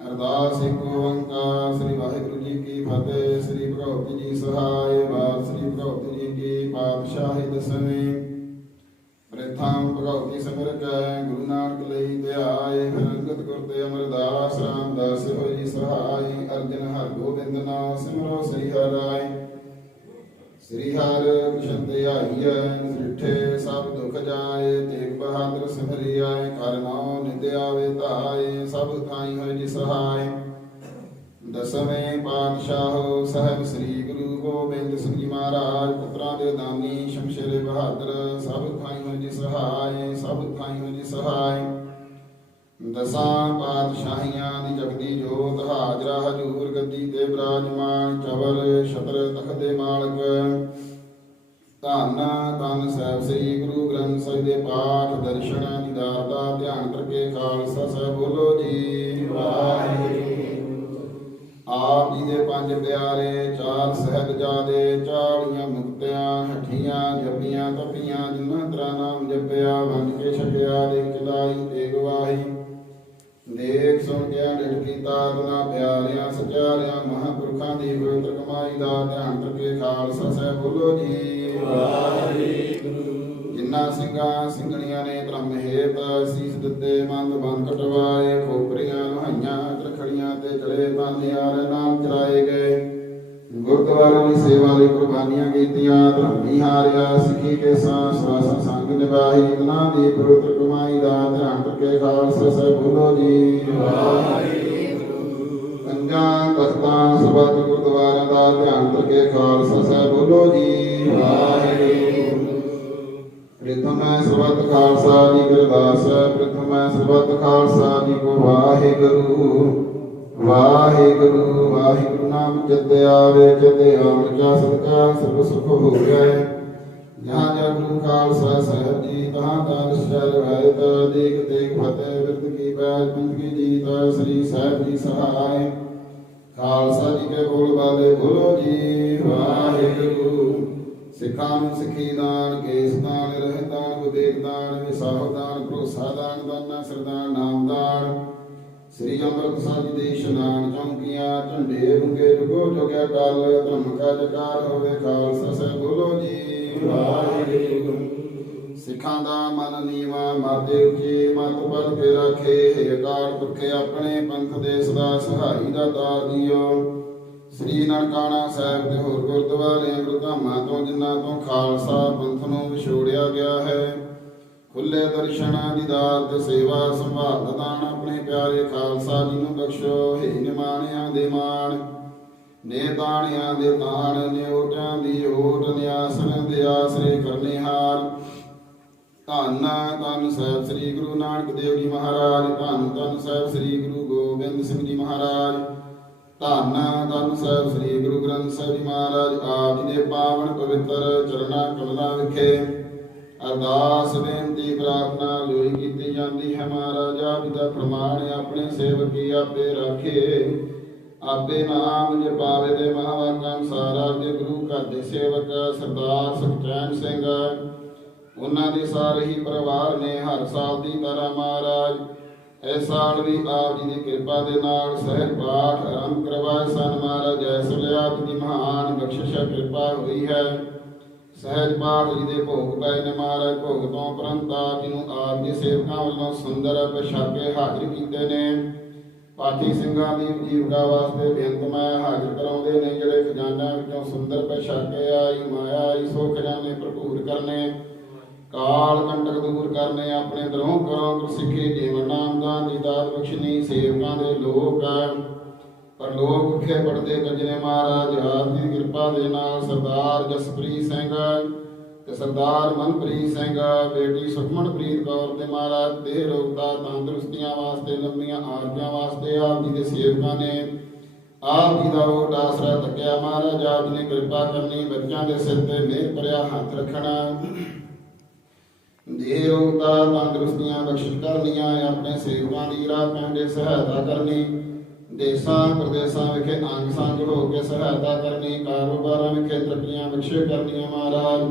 ਅਰਦਾਸ ਇੱਕ ਓੰਕਾਰ ਸ੍ਰੀ ਵਾਹਿਗੁਰੂ ਜੀ ਕੀ ਫਤਿਹ। ਸ੍ਰੀ ਭਗਵਤੀ ਜੀ ਸਹਾਇ ਬਾਤ ਸ੍ਰੀ ਭਗਵਤੀ ਜੀ ਕੀ ਪਾਤਸ਼ਾਹੀ ਦਸਵੇਂ ਪ੍ਰਥਮ ਭਗਵਤੀ ਸਿਮਰ ਕੈ ਗੁਰੂ ਨਾਨਕ ਲਈ ਧਿਆਏ। ਫਿਰ ਅੰਗਦ ਗੁਰ ਤੇ ਅਮਰਦਾਸ ਰਾਮਦਾਸ ਹੋਈ ਸਹਾਈ। ਅਰਜਨ ਹਰਿ ਗੋਬਿੰਦ ਨਾਮ ਸਿਮਰੋ ਸ੍ਰੀ ਹਰਿ ਰਾਏ। ਸ੍ਰੀ ਹਰਿ ਕ੍ਰਿਸ਼ਨ ਧਿਆਈਐ ਨਿਠੇ ਸਭ ਦੁਖ ਜਾਏ। ਤੇਗ ਬਹਾਦਰ ਸਿਮਰਿ ਆਏ ਕਰ ਨਾਉ ਨਿਤ ਆਵੇ ਧਾਏ। ਸਭ ਥਾਈ ਹੋਇ ਜੀ ਸਹਾਇ। ਦਸਵੇਂ ਪਾਤਸ਼ਾਹ ਸਾਹਿਬ ਸ੍ਰੀ ਗੁਰੂ ਗੋਬਿੰਦ ਸਿੰਘ ਜੀ ਮਹਾਰਾਜ ਪੁੱਤਰਾਂ ਦੇ ਦਾਨੀ ਸ਼ਮਸ਼ੇਰੇ ਬਹਾਦਰ ਸਭ ਥਾਈ ਹੋਇ ਜੀ ਸਹਾਇ। ਸਭ ਥਾਈ ਹੋਇ ਜੀ ਸਹਾਇ। ਦਸਾਂ ਪਾਤਸ਼ਾਹੀਆਂ ਦੀ ਜਗਦੀ ਜੋਤ ਹਾਜ਼ਰਾ ਹਜੂਰ ਗੱਦੀ ਤੇ ਬਿਰਾਜਮਾਨ ਚਵਰ ਛਤਰ ਤਖਤ ਦੇ ਮਾਲਕ ਧੰਨ ਧੰਨ ਸਾਹਿਬ ਸ੍ਰੀ ਗੁਰੂ ਗ੍ਰੰਥ ਸਾਹਿਬ ਦੇ ਪਾਠ ਦਰਸ਼ਨ ਦੀਦਾਰ ਦਾ ਧਿਆਨ ਕਰਕੇ ਖਾਲਸਾ ਸਾਹਿਬ ਬੋਲੋ ਜੀ ਵਾਹਿਗੁਰੂ। ਆਪ ਜੀ ਦੇ ਪੰਜ ਪਿਆਰੇ ਚਾਰ ਸਾਹਿਬਜ਼ਾਦੇ 40 ਮੁਕਤਿਆਂ ਹੱਠੀਆਂ ਜਪੀਆਂ ਤਪੀਆਂ ਜਿਨ੍ਹਾਂ ਤੇਰਾ ਨਾਮ ਜਪਿਆ ਵੰਡ ਕੇ ਛਕਿਆ ਦੇ ਚਲਾਈ ਤੇ ਗਵਾਹੀ ਦੇਖ ਸੁਣ ਕੇ ਡਿਠ ਕੀਤਾ ਤਨਾ ਪਿਆਰਿਆਂ ਸਚਾਰਿਆਂ ਮਹਾਂਪੁਰਖਾਂ ਦੀ ਪਵਿੱਤਰ ਕਮਾਈ ਦਾ ਧਿਆਨ ਕਰਕੇ ਖਾਲਸਾ ਸਾਹਿਬ ਬੋਲੋ ਜੀ ਵਾਹਿਗੁਰੂ। ਜਿਨ੍ਹਾਂ ਸਿੰਘਾਂ ਸਿੰਘਣੀਆਂ ਨੇ ਧਰਮ ਹੇਤ ਸੀਸ ਦਿੱਤੇ ਮੰਦ ਬੰਦ ਕਟਵਾਏ ਖੋਪਰੀਆਂ ਨਹਾਈਆਂ ਤਰਖੜੀਆਂ ਤੇ ਚੜੇ ਤਾਨਿਆਰੇ ਨਾਮ ਚਲਾਏ ਗਏ ਗੁਰਦੁਆਰਿਆਂ ਦੀ ਸੇਵਾ ਲਈ ਕੁਰਬਾਨੀਆਂ ਕੀਤੀਆਂ ਧਰਮੀ ਹਾਰਿਆ ਸਿੱਖੀ ਕੇ ਸਾਥ ਸੰਗ ਨਿਭਾਈ ਤਨਾਂ ਦੀ ਪਵਿੱਤਰ ਕਮਾਈ ਦਾ ਧਿਆਨ ਕਰਕੇ ਖਾਲਸਾ ਸਾਹਿਬ ਬੋਲੋ ਜੀ ਵਾਹਿਗੁਰੂ। ਪੰਜਾਂ ਤਖਤਾਂ ਸਬਤ ਗੁਰਦੁਆਰਿਆਂ ਦਾ ਧਿਆਨ ਕਰਕੇ ਖਾਲਸਾ ਸਾਹਿਬ ਬੋਲੋ ਜੀ ਵਾਹਿਗੁਰੂ। ਪ੍ਰਥਮ ਸਰਬਤ ਖਾਲਸਾ ਜੀ ਕੀ ਅਰਦਾਸ ਪ੍ਰਥਮ ਸਰਬਤ ਖਾਲਸਾ ਜੀ ਕੋ ਵਾਹਿਗੁਰੂ ਵਾਹਿਗੁਰੂ। ਵਾਹਿਗੁਰੂ ਨਾਮ ਚਿਤ ਆਵੇ ਚਿਤ ਅੰਮ੍ਰਿਤਾ ਸਦਕਾ ਸਰਬ ਸੁਖ ਹੋ ਜਾਏ। यहाँ जय गुरु खालसा साहब जी तहाँ तहाँ दशहर रवायत देख देख फतेह बिरद की बैज बिंद की जीत श्री साहब जी सहाय खालसा जी के बोल बाले बोलो जी वाहिगुरु सिखा ਨੂੰ ਸਿੱਖੀ ਦਾਨ ਕੇਸ ਦਾਨ ਰਹਿ ਦਾਨ ਵਿਵੇਕ ਦਾਨ ਵਿਸਾਹੋ ਦਾਨ ਭਰੋਸਾ ਦਾਨ ਦਾਨਾ ਸਰਦਾਨ ਨਾਮ ਦਾਨ ਸ੍ਰੀ ਅੰਮ੍ਰਿਤਸਰ ਜੀ ਦੇ ਇਸ਼ਨਾਨ ਚੌਂਕੀਆਂ ਝੰਡੇ ਬੁਕੇ ਜੁਗੋ ਜੁਗਿਆ ਕਾਲ ਧਰਮ ਕਾ ਜਕਾਰ ਹੋਵੇ ਖਾਲਸਾ ਸਾਹਿਬ ਬੋਲੋ ਜੀ ਵਾਹਿਗੁਰੂ ਸਿੱਖਾਂ ਦਾ ਮਨ ਨੀਵਾ ਮਾਤੇ ਉੱਚੀ ਮਤ ਪਦ ਕੇ ਰੱਖੇ ਹੇ ਅਕਾਲ ਪੁਰਖੇ ਆਪਣੇ ਪੰਥ ਦੇ ਸਦਾ ਸਹਾਈ ਦਾ ਦਾਤ ਦਿਓ ਸ੍ਰੀ ਨਨਕਾਣਾ ਸਾਹਿਬ ਤੇ ਹੋਰ ਗੁਰਦੁਆਰੇ ਗੁਰਧਾਮਾਂ ਤੋਂ ਜਿਨ੍ਹਾਂ ਤੋਂ ਖਾਲਸਾ ਪੰਥ ਨੂੰ ਵਿਛੋੜਿਆ ਗਿਆ ਹੈ ਖੁੱਲੇ ਦਰਸ਼ਨਾਂ ਦੀ ਦਾਤ ਤੇ ਸੇਵਾ ਸੰਭਾਲ ਦਾਨ ਆਪਣੇ ਪਿਆਰੇ ਖਾਲਸਾ ਜੀ ਨੂੰ ਬਖਸ਼ੋ ਹੇ ਨਿਮਾਣਿਆਂ ਦੇ ਮਾਣ ਨੇ ਤਾਣਿਆਂ ਦੇ ਤਾਣ ਨੇ ਓਟਾਂ ਦੀ ਓਟ ਨਿਆਸਨ ਦੇ ਆਸਰੇ ਕਰਨੇ ਹਾਰ ਧੰਨ ਧੰਨ ਸਾਹਿਬ ਸ੍ਰੀ ਗੁਰੂ ਨਾਨਕ ਦੇਵ ਜੀ ਮਹਾਰਾਜ ਧੰਨ ਧੰਨ ਸਾਹਿਬ ਸ੍ਰੀ ਗੁਰੂ ਗੋਬਿੰਦ ਸਿੰਘ ਜੀ ਮਹਾਰਾਜ ਧੰਨ ਧੰਨ ਸਾਹਿਬ ਸ੍ਰੀ ਗੁਰੂ ਗ੍ਰੰਥ ਸਾਹਿਬ ਜੀ ਮਹਾਰਾਜ ਆਪ ਜੀ ਦੇ ਪਾਵਨ ਪਵਿੱਤਰ ਚਰਨਾਂ ਕਮਲਾਂ ਵਿਖੇ ਅਰਦਾਸ ਬੇਨਤੀ ਪ੍ਰਾਰਥਨਾ ਲੋਈ ਕੀਤੀ ਜਾਂਦੀ ਹੈ। ਮਹਾਰਾਜ ਆਪ ਜੀ ਦਾ ਫਰਮਾਨ ਆਪਣੇ ਸੇਵਕੀ ਆਪੇ ਰਾਖੇ ਆਪੇ ਨਾਮ ਜਪਾਵੇ ਦੇ ਮਹਾਵਾਕਾਂ ਅਨੁਸਾਰ ਦੇ ਗੁਰੂ ਘਰ ਦੇ ਸੇਵਕ ਸਰਦਾਰ ਸੁਖਚੈਨ ਸਿੰਘ ਉਹਨਾਂ ਦੇ ਸਾਰੇ ਹੀ ਪਰਿਵਾਰ ਨੇ ਹਰ ਸਾਲ ਦੀ ਤਰ੍ਹਾਂ ਮਹਾਰਾਜ ਇਸ ਸਾਲ ਵੀ ਆਪ ਜੀ ਦੀ ਕਿਰਪਾ ਦੇ ਨਾਲ ਸਹਿਜ ਪਾਠ ਆਰੰਭ ਕਰਵਾਏ ਸਨ। ਮਹਾਰਾਜ ਇਸ ਵੇਲੇ ਆਪ ਜੀ ਦੀ ਮਹਾਨ ਬਖਸ਼ਿਸ਼ ਕਿਰਪਾ ਹੋਈ ਹੈ। ਸਹਿਜ ਪਾਠ ਜੀ ਦੇ ਭੋਗ ਪਏ ਨੇ। ਮਹਾਰਾਜ ਭੋਗ ਤੋਂ ਉਪਰੰਤ ਆਪ ਜੀ ਨੂੰ ਆਪ ਦੇ ਸੇਵਕਾਂ ਵੱਲੋਂ ਸੁੰਦਰ ਪੋਸ਼ਾਕੇ ਹਾਜ਼ਰ ਕੀਤੇ ਨੇ। ਪਾਠੀ ਸਿੰਘਾਂ ਦੀ ਜੀਵਕਾ ਵਾਸਤੇ ਬੇਨਤ ਮੈਂ ਹਾਜ਼ਰ ਕਰਾਉਂਦੇ ਨੇ ਜਿਹੜੇ ਖਜ਼ਾਨਾ ਵਿੱਚੋਂ ਸੁੰਦਰ ਪੋਸ਼ਾਕੇ ਆਈ ਮਾਇਆ ਆਈ ਸੋ ਖਜ਼ਾਨੇ ਭਰਪੂਰ ਕਰਨੇ ਕਾਲ ਕੰਟਕ ਦੂਰ ਕਰਨੇ ਆਪਣੇ ਦਰੋਂ ਕਰੋ ਗੁਰਸਿੱਖੀ ਜੀਵਨ ਨਾਮ ਦਾਨ ਦੀ ਦਾਤ ਬਖਸ਼ਣੀ ਸੇਵਕਾਂ ਦੇ ਲੋਕ ਪਰ ਲੋਕ ਭੁੱਖੇ ਪੜਦੇ ਗੱਜਨੇ। ਮਹਾਰਾਜ ਆਪ ਦੀ ਕਿਰਪਾ ਦੇ ਨਾਲ ਸਰਦਾਰ ਜਸਪ੍ਰੀਤ ਸਿੰਘ ਤੇ ਸਰਦਾਰ ਮਨਪ੍ਰੀਤ ਸਿੰਘ ਬੇਟੀ ਸੁਖਮਨਪ੍ਰੀਤ ਕੌਰ ਤੇ ਮਹਾਰਾਜ ਦੇਹ ਰੋਗਤਾ ਤੰਦਰੁਸਤੀਆਂ ਵਾਸਤੇ ਲੰਮੀਆਂ ਆਰਜ਼ੂਆਂ ਵਾਸਤੇ ਆਪ ਜੀ ਦੇ ਸੇਵਕਾਂ ਨੇ ਆਪ ਜੀ ਦਾ ਓਟ ਆਸਰਾ ਤੱਕਿਆ। ਮਹਾਰਾਜ ਆਪ ਜੀ ਨੇ ਕਿਰਪਾ ਕਰਨੀ ਬੱਚਿਆਂ ਦੇ ਸਿਰ ਤੇ ਮਿਹਰ ਭਰਿਆ ਹੱਥ ਰੱਖਣਾ ਦੇਹ ਰੋਗਤਾ ਤੰਦਰੁਸਤੀਆਂ ਬਖਸ਼ਿਸ਼ ਕਰਨੀਆਂ ਆਪਣੇ ਸੇਵਕਾਂ ਦੀ ਰਾਹ ਪੈਂਦੇ ਸਹਾਇਤਾ ਕਰਨੀ ਦੇਸਾਂ ਪ੍ਰਦੇਸਾਂ ਵਿਖੇ ਅੰਗ ਸੰਗ ਹੋ ਕੇ ਸਹਾਇਤਾ ਕਰਨੀ ਕਾਰੋਬਾਰਾਂ ਵਿਖੇ ਤਰੱਕੀਆਂ ਬਖਸ਼ਿਸ਼ ਕਰਨੀਆਂ। ਮਹਾਰਾਜ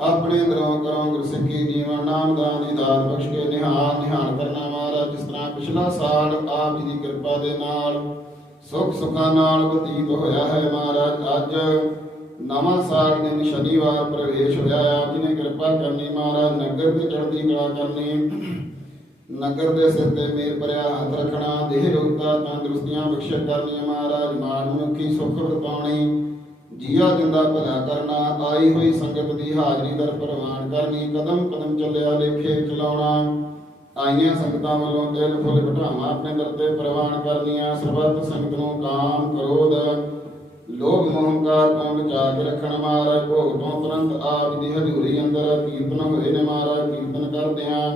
ਆਪਣੇ ਅੰਦਰੋਂ ਕਰੋ ਗੁਰਸਿੱਖੀ ਜੀਵਨ ਨਾਮ ਦਾਨ ਦੀ ਦਾਤ ਬਖਸ਼ ਕੇ ਨਿਹਾਲ ਕਰਨਾ। ਮਹਾਰਾਜ ਜਿਸ ਤਰ੍ਹਾਂ ਪਿਛਲਾ ਸਾਲ ਆਪ ਜੀ ਦੀ ਕਿਰਪਾ ਦੇ ਨਾਲ ਸੁੱਖ ਸੁੱਖਾਂ ਨਾਲ ਬਤੀਤ ਹੋਇਆ ਹੈ। ਮਹਾਰਾਜ ਅੱਜ ਨਵਾਂ ਸਾਲ ਦਿਨ ਸ਼ਨੀਵਾਰ ਪ੍ਰਵੇਸ਼ ਹੋਇਆ ਆਪ ਜੀ ਨੇ ਕਿਰਪਾ ਕਰਨੀ। ਮਹਾਰਾਜ ਨਗਰ ਤੇ ਚੜ੍ਹਦੀ ਕਲਾ ਕਰਨੀ ਨਗਰ ਦੇ ਸਿਰ ਤੇ ਮੇਰ ਭਰਿਆ ਹੱਥ ਰੱਖਣਾ ਦੇਹ ਰੋਗਤਾ ਤੰਦਰੁਸਤੀਆਂ ਬਖਸ਼ਿਸ਼ ਕਰਨੀਆਂ। ਮਹਾਰਾਜ ਮਾਨਮੁਖੀ ਸੁੱਖ ਵਰਤਾਉਣੀ ਜੀਆ ਜਿੰਦਾ ਭਲਾ ਕਰਨਾ ਆਈ ਹੋਈ ਸੰਗਤ ਦੀ ਹਾਜ਼ਰੀ ਦਰ ਪ੍ਰਵਾਨ ਕਰਨੀ ਕਦਮ ਕਦਮ ਚੱਲਿਆ ਲੇਖੇ ਚਲਾਉਣਾ ਆਈਆਂ ਸੰਗਤਾਂ ਵੱਲੋਂ ਦਿਲ ਫੁੱਲ ਬਿਠਾਵਾਂ ਆਪਣੇ ਦਰ ਤੇ ਪ੍ਰਵਾਨ ਕਰਨੀਆਂ ਸਰਬੱਤ ਸੰਗਤ ਨੂੰ ਕਾਮ ਕ੍ਰੋਧ ਲੋਭ ਮੋਹੰਕਾਰ ਤੋਂ ਬਚਾ ਕੇ ਰੱਖਣਾ। ਮਹਾਰਾਜ ਭੋਗ ਤੋਂ ਤੁਰੰਤ ਆਪ ਦੀ ਹਜ਼ੂਰੀ ਅੰਦਰ ਕੀਰਤਨ ਹੋਏ ਨੇ। ਮਹਾਰਾਜ ਕੀਰਤਨ ਕਰਦਿਆਂ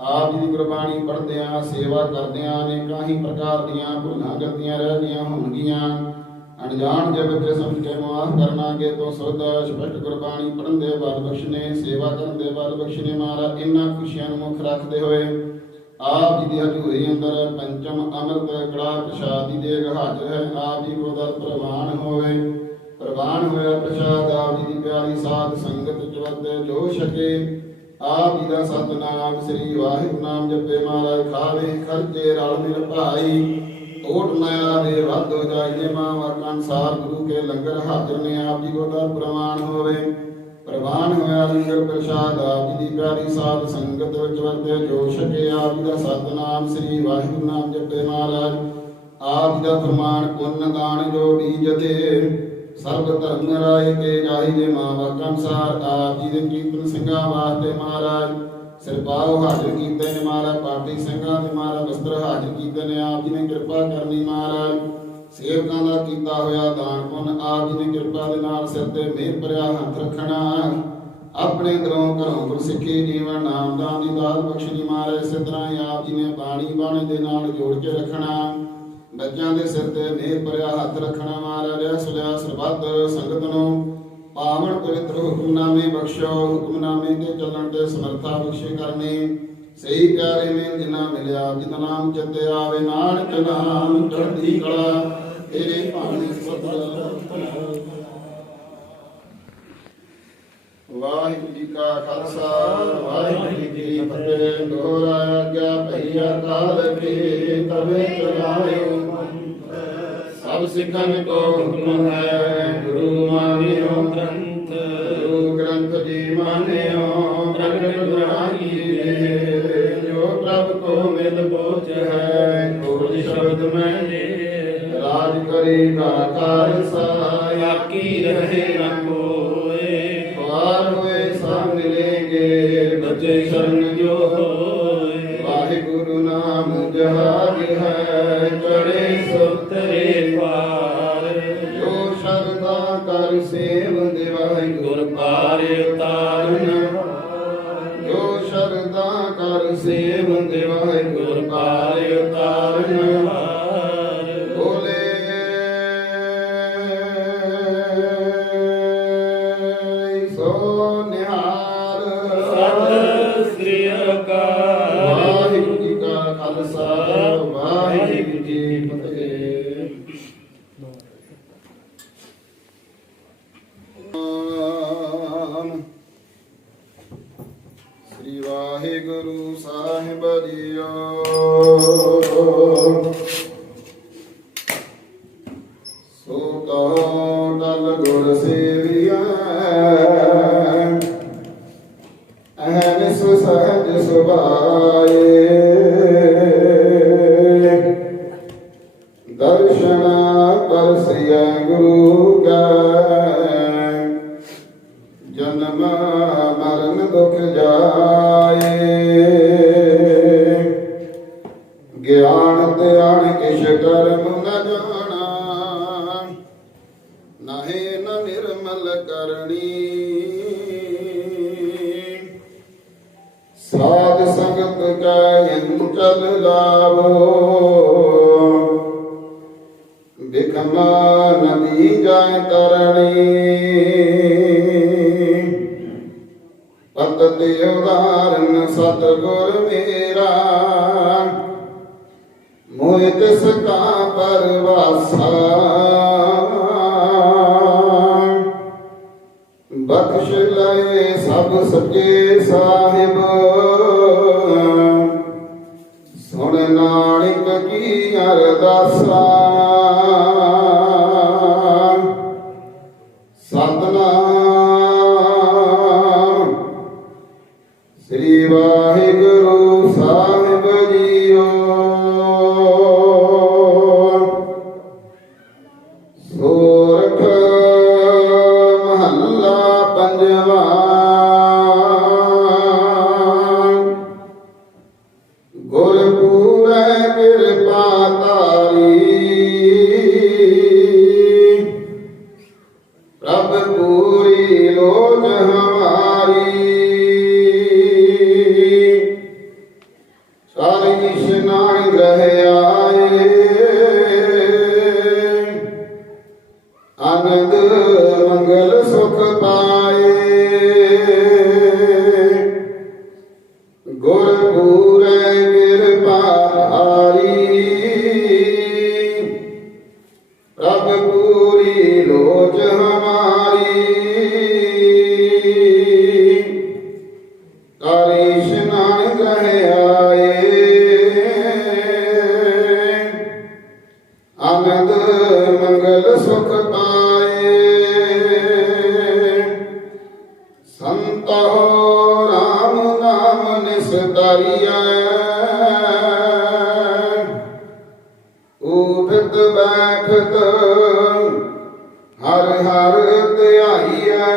ਆਪ ਜੀ ਦੀ ਗੁਰਬਾਣੀ ਪੜ੍ਹਦਿਆਂ ਸੇਵਾ ਕਰਦਿਆਂ ਅਨੇਕਾਂ ਹੀ ਪ੍ਰਕਾਰ ਦੀਆਂ ਭੁੱਲਾਂ ਗਲਤੀਆਂ ਰਹਿ ਗਈਆਂ ਹੋਣਗੀਆਂ ਅਣਜਾਣ ਜੇ ਬੱਚੇ ਸਮਝ ਕੇ ਮਾਫ ਕਰਨਾਗੇ ਤੋਂ ਸੋਧਾ ਸਪਸ਼ਟ ਗੁਰਬਾਣੀ ਪੜ੍ਹਨ ਦੇ ਬਲ ਬਖਸ਼ਨੇ ਸੇਵਾ ਕਰਨ ਦੇ ਬਲ ਬਖਸ਼ਨੇ। ਮਹਾਰਾਜ ਇਹਨਾਂ ਖੁਸ਼ੀਆਂ ਨੂੰ ਮੁੱਖ ਰੱਖਦੇ ਹੋਏ ਆਪ ਜੀ ਦੀ ਹਜ਼ੂਰੀ ਅੰਦਰ ਪੰਚਮ ਅੰਮ੍ਰਿਤ ਕੜਾ ਪ੍ਰਸ਼ਾਦ ਦੀ ਦੇਗ ਹਾਜ਼ਰ ਹੈ। ਆਪ ਜੀ ਕੋ ਦਰ ਪ੍ਰਵਾਨ ਹੋਵੇ ਪ੍ਰਵਾਨ ਹੋਇਆ ਪ੍ਰਸ਼ਾਦ ਆਪ ਜੀ ਦੀ ਪਿਆਰੀ ਸਾਧ ਸੰਗਤ ਚ ਵਰਤੇ ਜੋ ਛਕੇ ਆਪ ਜੀ ਦਾ ਸਤਨਾਮ ਸ੍ਰੀ ਵਾਹਿਗੁਰੂ ਨਾਮ ਜਪੇ। ਮਹਾਰਾਜ ਖਾਵੇ ਖਰਚੇ ਰਲ ਮਿਲ ਭਾਈ ਓਟ ਨਿਆ ਦੇ ਵੱਧ ਹੋ ਜਾਈਏ ਮਾਂ ਅਨਸਾਰ ਗੁਰੂ ਕੇ ਲੰਗਰ ਹਾਜ਼ਰ ਨੇ ਆਪ ਜੀ ਕੋ ਦਰ ਪ੍ਰਵਾਨ ਹੋਵੇ ਪ੍ਰਵਾਨ ਹੋਇਆ ਲੰਗਰ ਪ੍ਰਸ਼ਾਦ ਆਪ ਜੀ ਦੀ ਪਿਆਰੀ ਸਾਧ ਸੰਗਤ ਵਿੱਚ ਵਰਤੇ ਜੋ ਛਕੇ ਆਪ ਜੀ ਦਾ ਸਤਨਾਮ ਸ੍ਰੀ ਵਾਹਿਗੁਰੂ ਨਾਮ ਜਪੇ। ਮਹਾਰਾਜ ਆਪ ਜੀ ਦਾ ਫਰਮਾਨ ਪੁੰਨ ਦਾਨ ਜੋ ਬੀਜਦੇ ਸਰਬ ਧਰਮ ਰਾਏ ਕੇ ਜਾਹੀ ਦੇ ਮਾਂ ਅਨਸਾਰ ਆਪ ਜੀ ਦੇ ਕੀਰਤਨ ਸਿੰਘਾਂ ਵਾਸਤੇ ਮਹਾਰਾਜ ਸਿਰਪਾਉ ਹਾਜ਼ਰ ਕੀਤੇ ਨੇ। ਮਹਾਰਾਜ ਪਾਠੀ ਸਿੰਘਾਂ ਦੇ ਮਹਾਰਾਜ ਵਸਤਰ ਹਾਜ਼ਰ ਕੀਤੇ ਨੇ। ਆਪ ਜੀ ਨੇ ਕਿਰਪਾ ਕਰਨੀ। ਮਹਾਰਾਜ ਸੇਵਕਾਂ ਦਾ ਕੀਤਾ ਹੋਇਆ ਦਾਨ ਪੁੰਨ ਆਪ ਜੀ ਨੇ ਕਿਰਪਾ ਦੇ ਨਾਲ ਸਿਰ ਤੇ ਮਿਹਰ ਭਰਿਆ ਹੱਥ ਰੱਖਣਾ ਆਪਣੇ ਅੰਦਰੋਂ ਘਰੋਂ ਗੁਰਸਿੱਖੀ ਜੀਵਨ ਨਾਮ ਦਾਨ ਦੀ ਦਾਤ ਬਖਸ਼ਣੀ। ਮਹਾਰਾਜ ਇਸੇ ਤਰ੍ਹਾਂ ਹੀ ਆਪ ਜੀ ਨੇ ਬਾਣੀ ਬਾਣੇ ਦੇ ਨਾਲ ਜੋੜ ਕੇ ਰੱਖਣਾ ਬੱਚਿਆਂ ਦੇ ਸਿਰ ਤੇ ਮਿਹਰ ਭਰਿਆ ਹੱਥ ਰੱਖਣਾ। ਮਹਾਰਾਜ ਇਸ ਵੇਲੇ ਸਰਬੱਤ ਸੰਗਤ ਨੂੰ ਪਾਵਨ ਪਵਿੱਤਰ ਹੁਕਮਨਾਮੇ ਬਖਸ਼ੋ, ਹੁਕਮਨਾਮੇ ਤੇ ਚੱਲਣ ਤੇ ਸਮਰਥਾ ਬਖਸ਼ੇ ਕਰਨੀ। ਸਹੀ ਪਿਆਰੇ ਮੇਲ ਜਿਨਾ ਮਿਲਿਆ, ਜਿਤ ਨਾਮ ਚਿਤੇ ਆਵੇ, ਨਾਨਕ ਨਾਮ ਚੜ੍ਹਦੀ ਕਲਾ, ਤੇਰੇ ਭਾਣੇ ਸਤਿ। ਵਾਹਿਗੁਰੂ ਜੀ ਕਾ ਖਾਲਸਾ, ਵਾਹਿਗੁਰੂ ਜੀ ਕੀ ਫਤਿਹ। ਦੋਹਰਾ ਆਗਿਆ ਭਈ ਅਕਾਲ ਕੀ, ਤਵੇ ਚਲਾਇਓ ਸਭ ਸਿੱਖਨ ਕੋ ਹੁਕਮ ਹੈ। ਗੁਰੂ ਮਾਨਿਓ ਗ੍ਰੰਥ, ਗੁਰੂ ਗ੍ਰੰਥ ਜੀ ਮਾਨਿਓ। ਪ੍ਰਗਟ ਗੁਰਾਨੀ ਦੇ, ਜੋ ਪ੍ਰਭ ਕੋ ਮਿਲ ਬੋਝ ਹੈ। ਕੋਜ ਸ਼ਬਦ ਮੈਂ ਦੇ, ਰਾਜ ਕਰੇਗਾ ਖਾਲਸਾ, ਆਕੀ ਰਹੇ ਨਾ ਕੋਏ। ਵਾਰ ਹੋਏ ਸਾ ਮਿਲੇਗੇ, ਬਚੇ ਸ਼ਰਨ ਜੋ ਹੋਏ। ਵਾਹਿਗੁਰੂ ਨਾਮ ਜਹਾਜ ਹੈ, ਚੜੇ ਸੁਤਰੇ ਪਾਰ। ਜੋ ਸ਼ਰਦਾ ਕਰ ਸੇਵ ਦੇ, ਵਾਹਿਗੁਰ ਪਾਰ ਉਤਾਰਨ। ਜੋ ਸ਼ਰਦਾ ਕਰ ਸੇਵ ਦੇ, ਵਾਹਿਗੁਰ ਪਾਰ ਉਤਾਰਨ। ਬੋਲੇ ਸੋ ਨਿਹਾਲ। ਸਤਿ ਸ੍ਰੀ ਅਕਾਲ। ਵਾਹਿਗੁਰੂ ਜੀ ਕਾ ਖਾਲਸਾ, ਵਾਹਿਗੁਰੂ ਜੀ ਕੀ ਫਤਿਹ। ਸ੍ਰੀ ਵਾਹਿਗੁਰੂ ਸਾਹਿਬ ਜੀਓ। ਸੋ ਕਹੋ ਟਲ ਗੁਰ ਸੇਵੀਐ, ਅਹਨਿ ਸਹਿਜ ਸੁਭਾਏ। ਦਰਸ਼ਨ ਪਰਸਿਐ ਗੁਰੂ ਕੈ, ਜਨਮ ਮਰਨ ਦੁਖ ਜਾਏ। ਗਿਆਨ ਧਿਆਨ ਕਿਛ ਕਰਮ ਨ ਜਾਣਾ, ਨਾਹੇ ਨ ਨਿਰਮਲ ਕਰਨੀ। ਸਾਧ ਸੰਗਤ ਕੈ ਚਲ ਲਾਵੋ, ਬਿਖਮਾ ਨਦੀ ਜਾਇ ਤਰਣੀ। ਪਤ ਤੇ ਉਦਾਰਨ ਸਤਿਗੁਰ ਮੇਰਾ, ਮੋਹਿ ਤਿਸ ਕਾ ਪਰਵਾਸਾ। ਬਖਸ਼ ਲਏ ਸਭ ਸੱਚੇ ਸਾਹਿਬ, ਸੁਣ ਨਾਨਕ ਕੀ ਅਰਦਾਸਾ। ਸਤਿਨਾਮ ਸ੍ਰੀ ਵਾਹਿਗੁਰੂ ਸਾਹਿਬ ਜੀਓ। ਸੋਰਠ ਮਹੱਲਾ ਪੰਜਵਾ। ਗੁਰ ਪੂਰੈ ਕਿਰਪਾ ਧਾਰੀ, ਪ੍ਰਭ ਪੂਰੀ ਲੋਚ ਹਮਾਰੀ। ਸਾਰੇ ਇਸ਼ਨਾਨ ਗ੍ਰਹਿ ਆਏ, ਆਨੰਦ ਮੰਗਲ ਸੁਖ ਪਾਏ। ਗੁਰ ਪੂਰੈ ਕਿਰਪਾ ਧਾਰੀ, ਪ੍ਰਭ ਪੂਰੀ ਲੋਚ ਹਮਾਰੀ। ਕਰ ਇਸ਼ਨਾਨ ਗ੍ਰਹਿ ਆਏ, ਆਨੰਦ ਮੰਗਲ ਸੁਖ ਪਾਏ। ਸੰਤੋ ਰਾਮ ਨਾਮ ਨਿਸਤਾਰੀਐ, ਉਠਤ ਬੈਠਤ ਹਰ ਹਰ ਧਿਆਈਐ।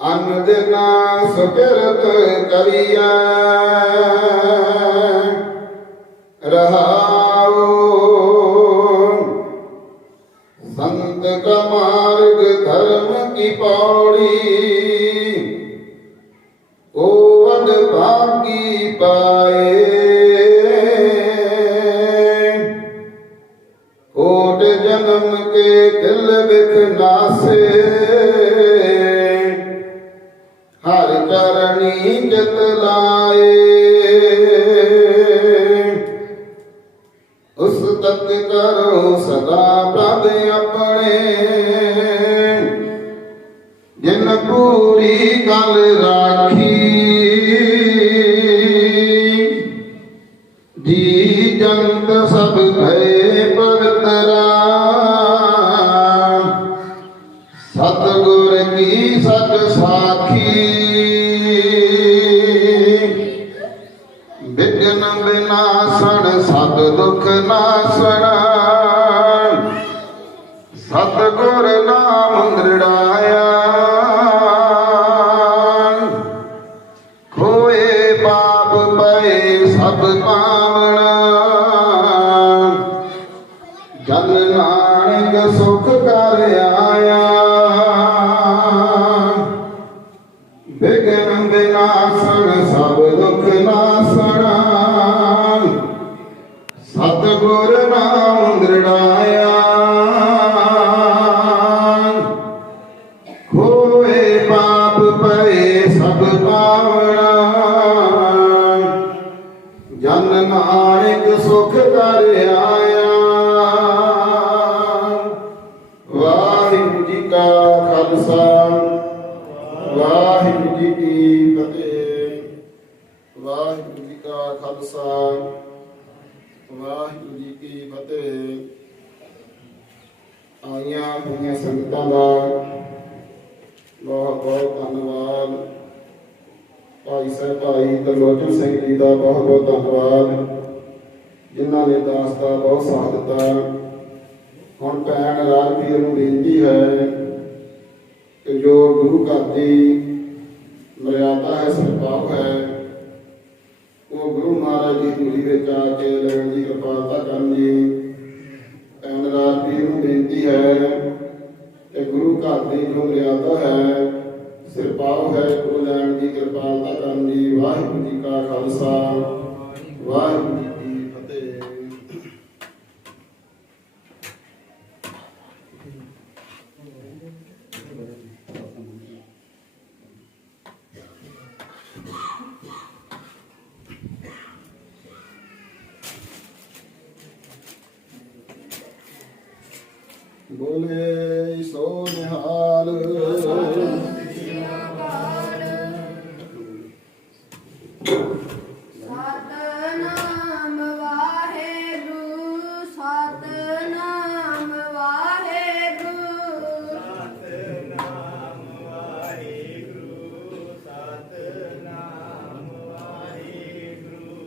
ਅੰਨ ਦਿਨ ਸੁਕਿਰਤ ਕਰੀਐ, ਰਹਾਉ ਸੰਤ ਕਾ ਮਾਰਗ ਧਰਮ ਕੀ ਪੌੜੀ। ਓ ਵਡ ਭਾਗੀ ਪਾਏ, ਕੋਟ ਜਨਮ ਕੇ ਦਿਲ ਵਿਖ ਚਰਨੀ ਚਿਤ ਲਾਏ ਉਸ ਤਤ ਕਰੋ ਸਦਾ ਪ੍ਰਭ ਆਪਣੇ ਜਿਨ ਪੂਰੀ ਗੱਲ ਰਾਖੀ ਜੀ ਜੰਤ ਸਭ ਭਏ ਪਵਿੱਤਰਾ ਸਤਿਗੁਰ ਕੀ ਸਤ ਸਾਖੀ ਵਿਘਨ ਵਿਨਾਸ਼ਣ ਸਭ ਦੁਖ ਨਾਸਣ ਸਤਿਗੁਰ ਨਾਮ ਦ੍ਰਿੜਾਇਆ ਖੋਏ ਪਾਪ ਪਏ ਸਭ ਪਾਵਣਾ ਜਨ ਨਾਨਕ ਸੁਖ ਕਰ ਆਇਆ ਵਿਘਨ ਵਿਨਾਸ਼ਣ ਸਭ ਦੁਖ ਨਾਸਣ ਸਤਿਗੁਰ ਨਾਮ ਦ੍ਰਿੜਾਇਆ ਖੋਏ ਪਾਪ ਪਏ ਸਭ ਪਾਵਣਾ ਜਨ ਨਾਨਕ ਸੁਖ ਕਰ ਆਇਆ ਵਾਹਿਗੁਰੂ ਜੀ ਕਾ ਖਾਲਸਾ ਵਾਹਿਗੁਰੂ ਜੀ ਕੀ ਫਤਿਹ ਵਾਹਿਗੁਰੂ ਜੀ ਕਾ ਖਾਲਸਾ ਵਾਹਿਗੁਰੂ ਜੀ ਕੀ ਫਤਿਹ ਆਈਆਂ ਹੋਈਆਂ ਸੰਗਤਾਂ ਦਾ ਬਹੁਤ ਬਹੁਤ ਧੰਨਵਾਦ ਭਾਈ ਸਾਹਿਬ ਭਾਈ ਤਰਲੋਚਨ ਸਿੰਘ ਜੀ ਦਾ ਬਹੁਤ ਬਹੁਤ ਧੰਨਵਾਦ ਜਿਨ੍ਹਾਂ ਨੇ ਦਾਸ ਦਾ ਬਹੁਤ ਸਾਥ ਦਿੱਤਾ ਹੁਣ ਭੈਣ ਰਾਜਵੀਰ ਨੂੰ ਬੇਨਤੀ ਹੈ ਕਿ ਜੋ ਗੁਰੂ ਘਰ ਦੀ ਮਰਿਆਦਾ ਹੈ ਸਰਪਾਵ ਹੈ ਉਹ ਗੁਰੂ ਮਹਾਰਾਜ ਦੀ ਹਜ਼ੂਰੀ ਵਿੱਚ ਆ ਕੇ ਲੈਣ ਦੀ ਕਿਰਪਾਲਤਾ ਕਰਨ ਜੀ ਭੈਣ ਰਾਜਵੀਰ ਨੂੰ ਬੇਨਤੀ ਹੈ ਕਿ ਗੁਰੂ ਘਰ ਦੀ ਜੋ ਮਰਿਆਦਾ ਹੈ ਸਿਰਪਾਵ ਹੈ ਉਹ ਲੈਣ ਦੀ ਕਿਰਪਾਲਤਾ ਕਰਨ ਜੀ ਵਾਹਿਗੁਰੂ ਜੀ ਕਾ ਖਾਲਸਾ ਵਾਹਿਗੁਰੂ ਜੀ ਕੀ ਫਤਿਹ ਬੋਲੇ ਸੋ ਨਿਹਾਲ ਸਤਿਨਾਮ ਵਾਹਿਗੁਰੂ ਸਤਿਨਾਮ ਵਾਹਿਗੁਰੂ ਸਤਿਨਾਮ ਵਾਹਿਗੁਰੂ ਸਤਿਨਾਮ ਵਾਹਿਗੁਰੂ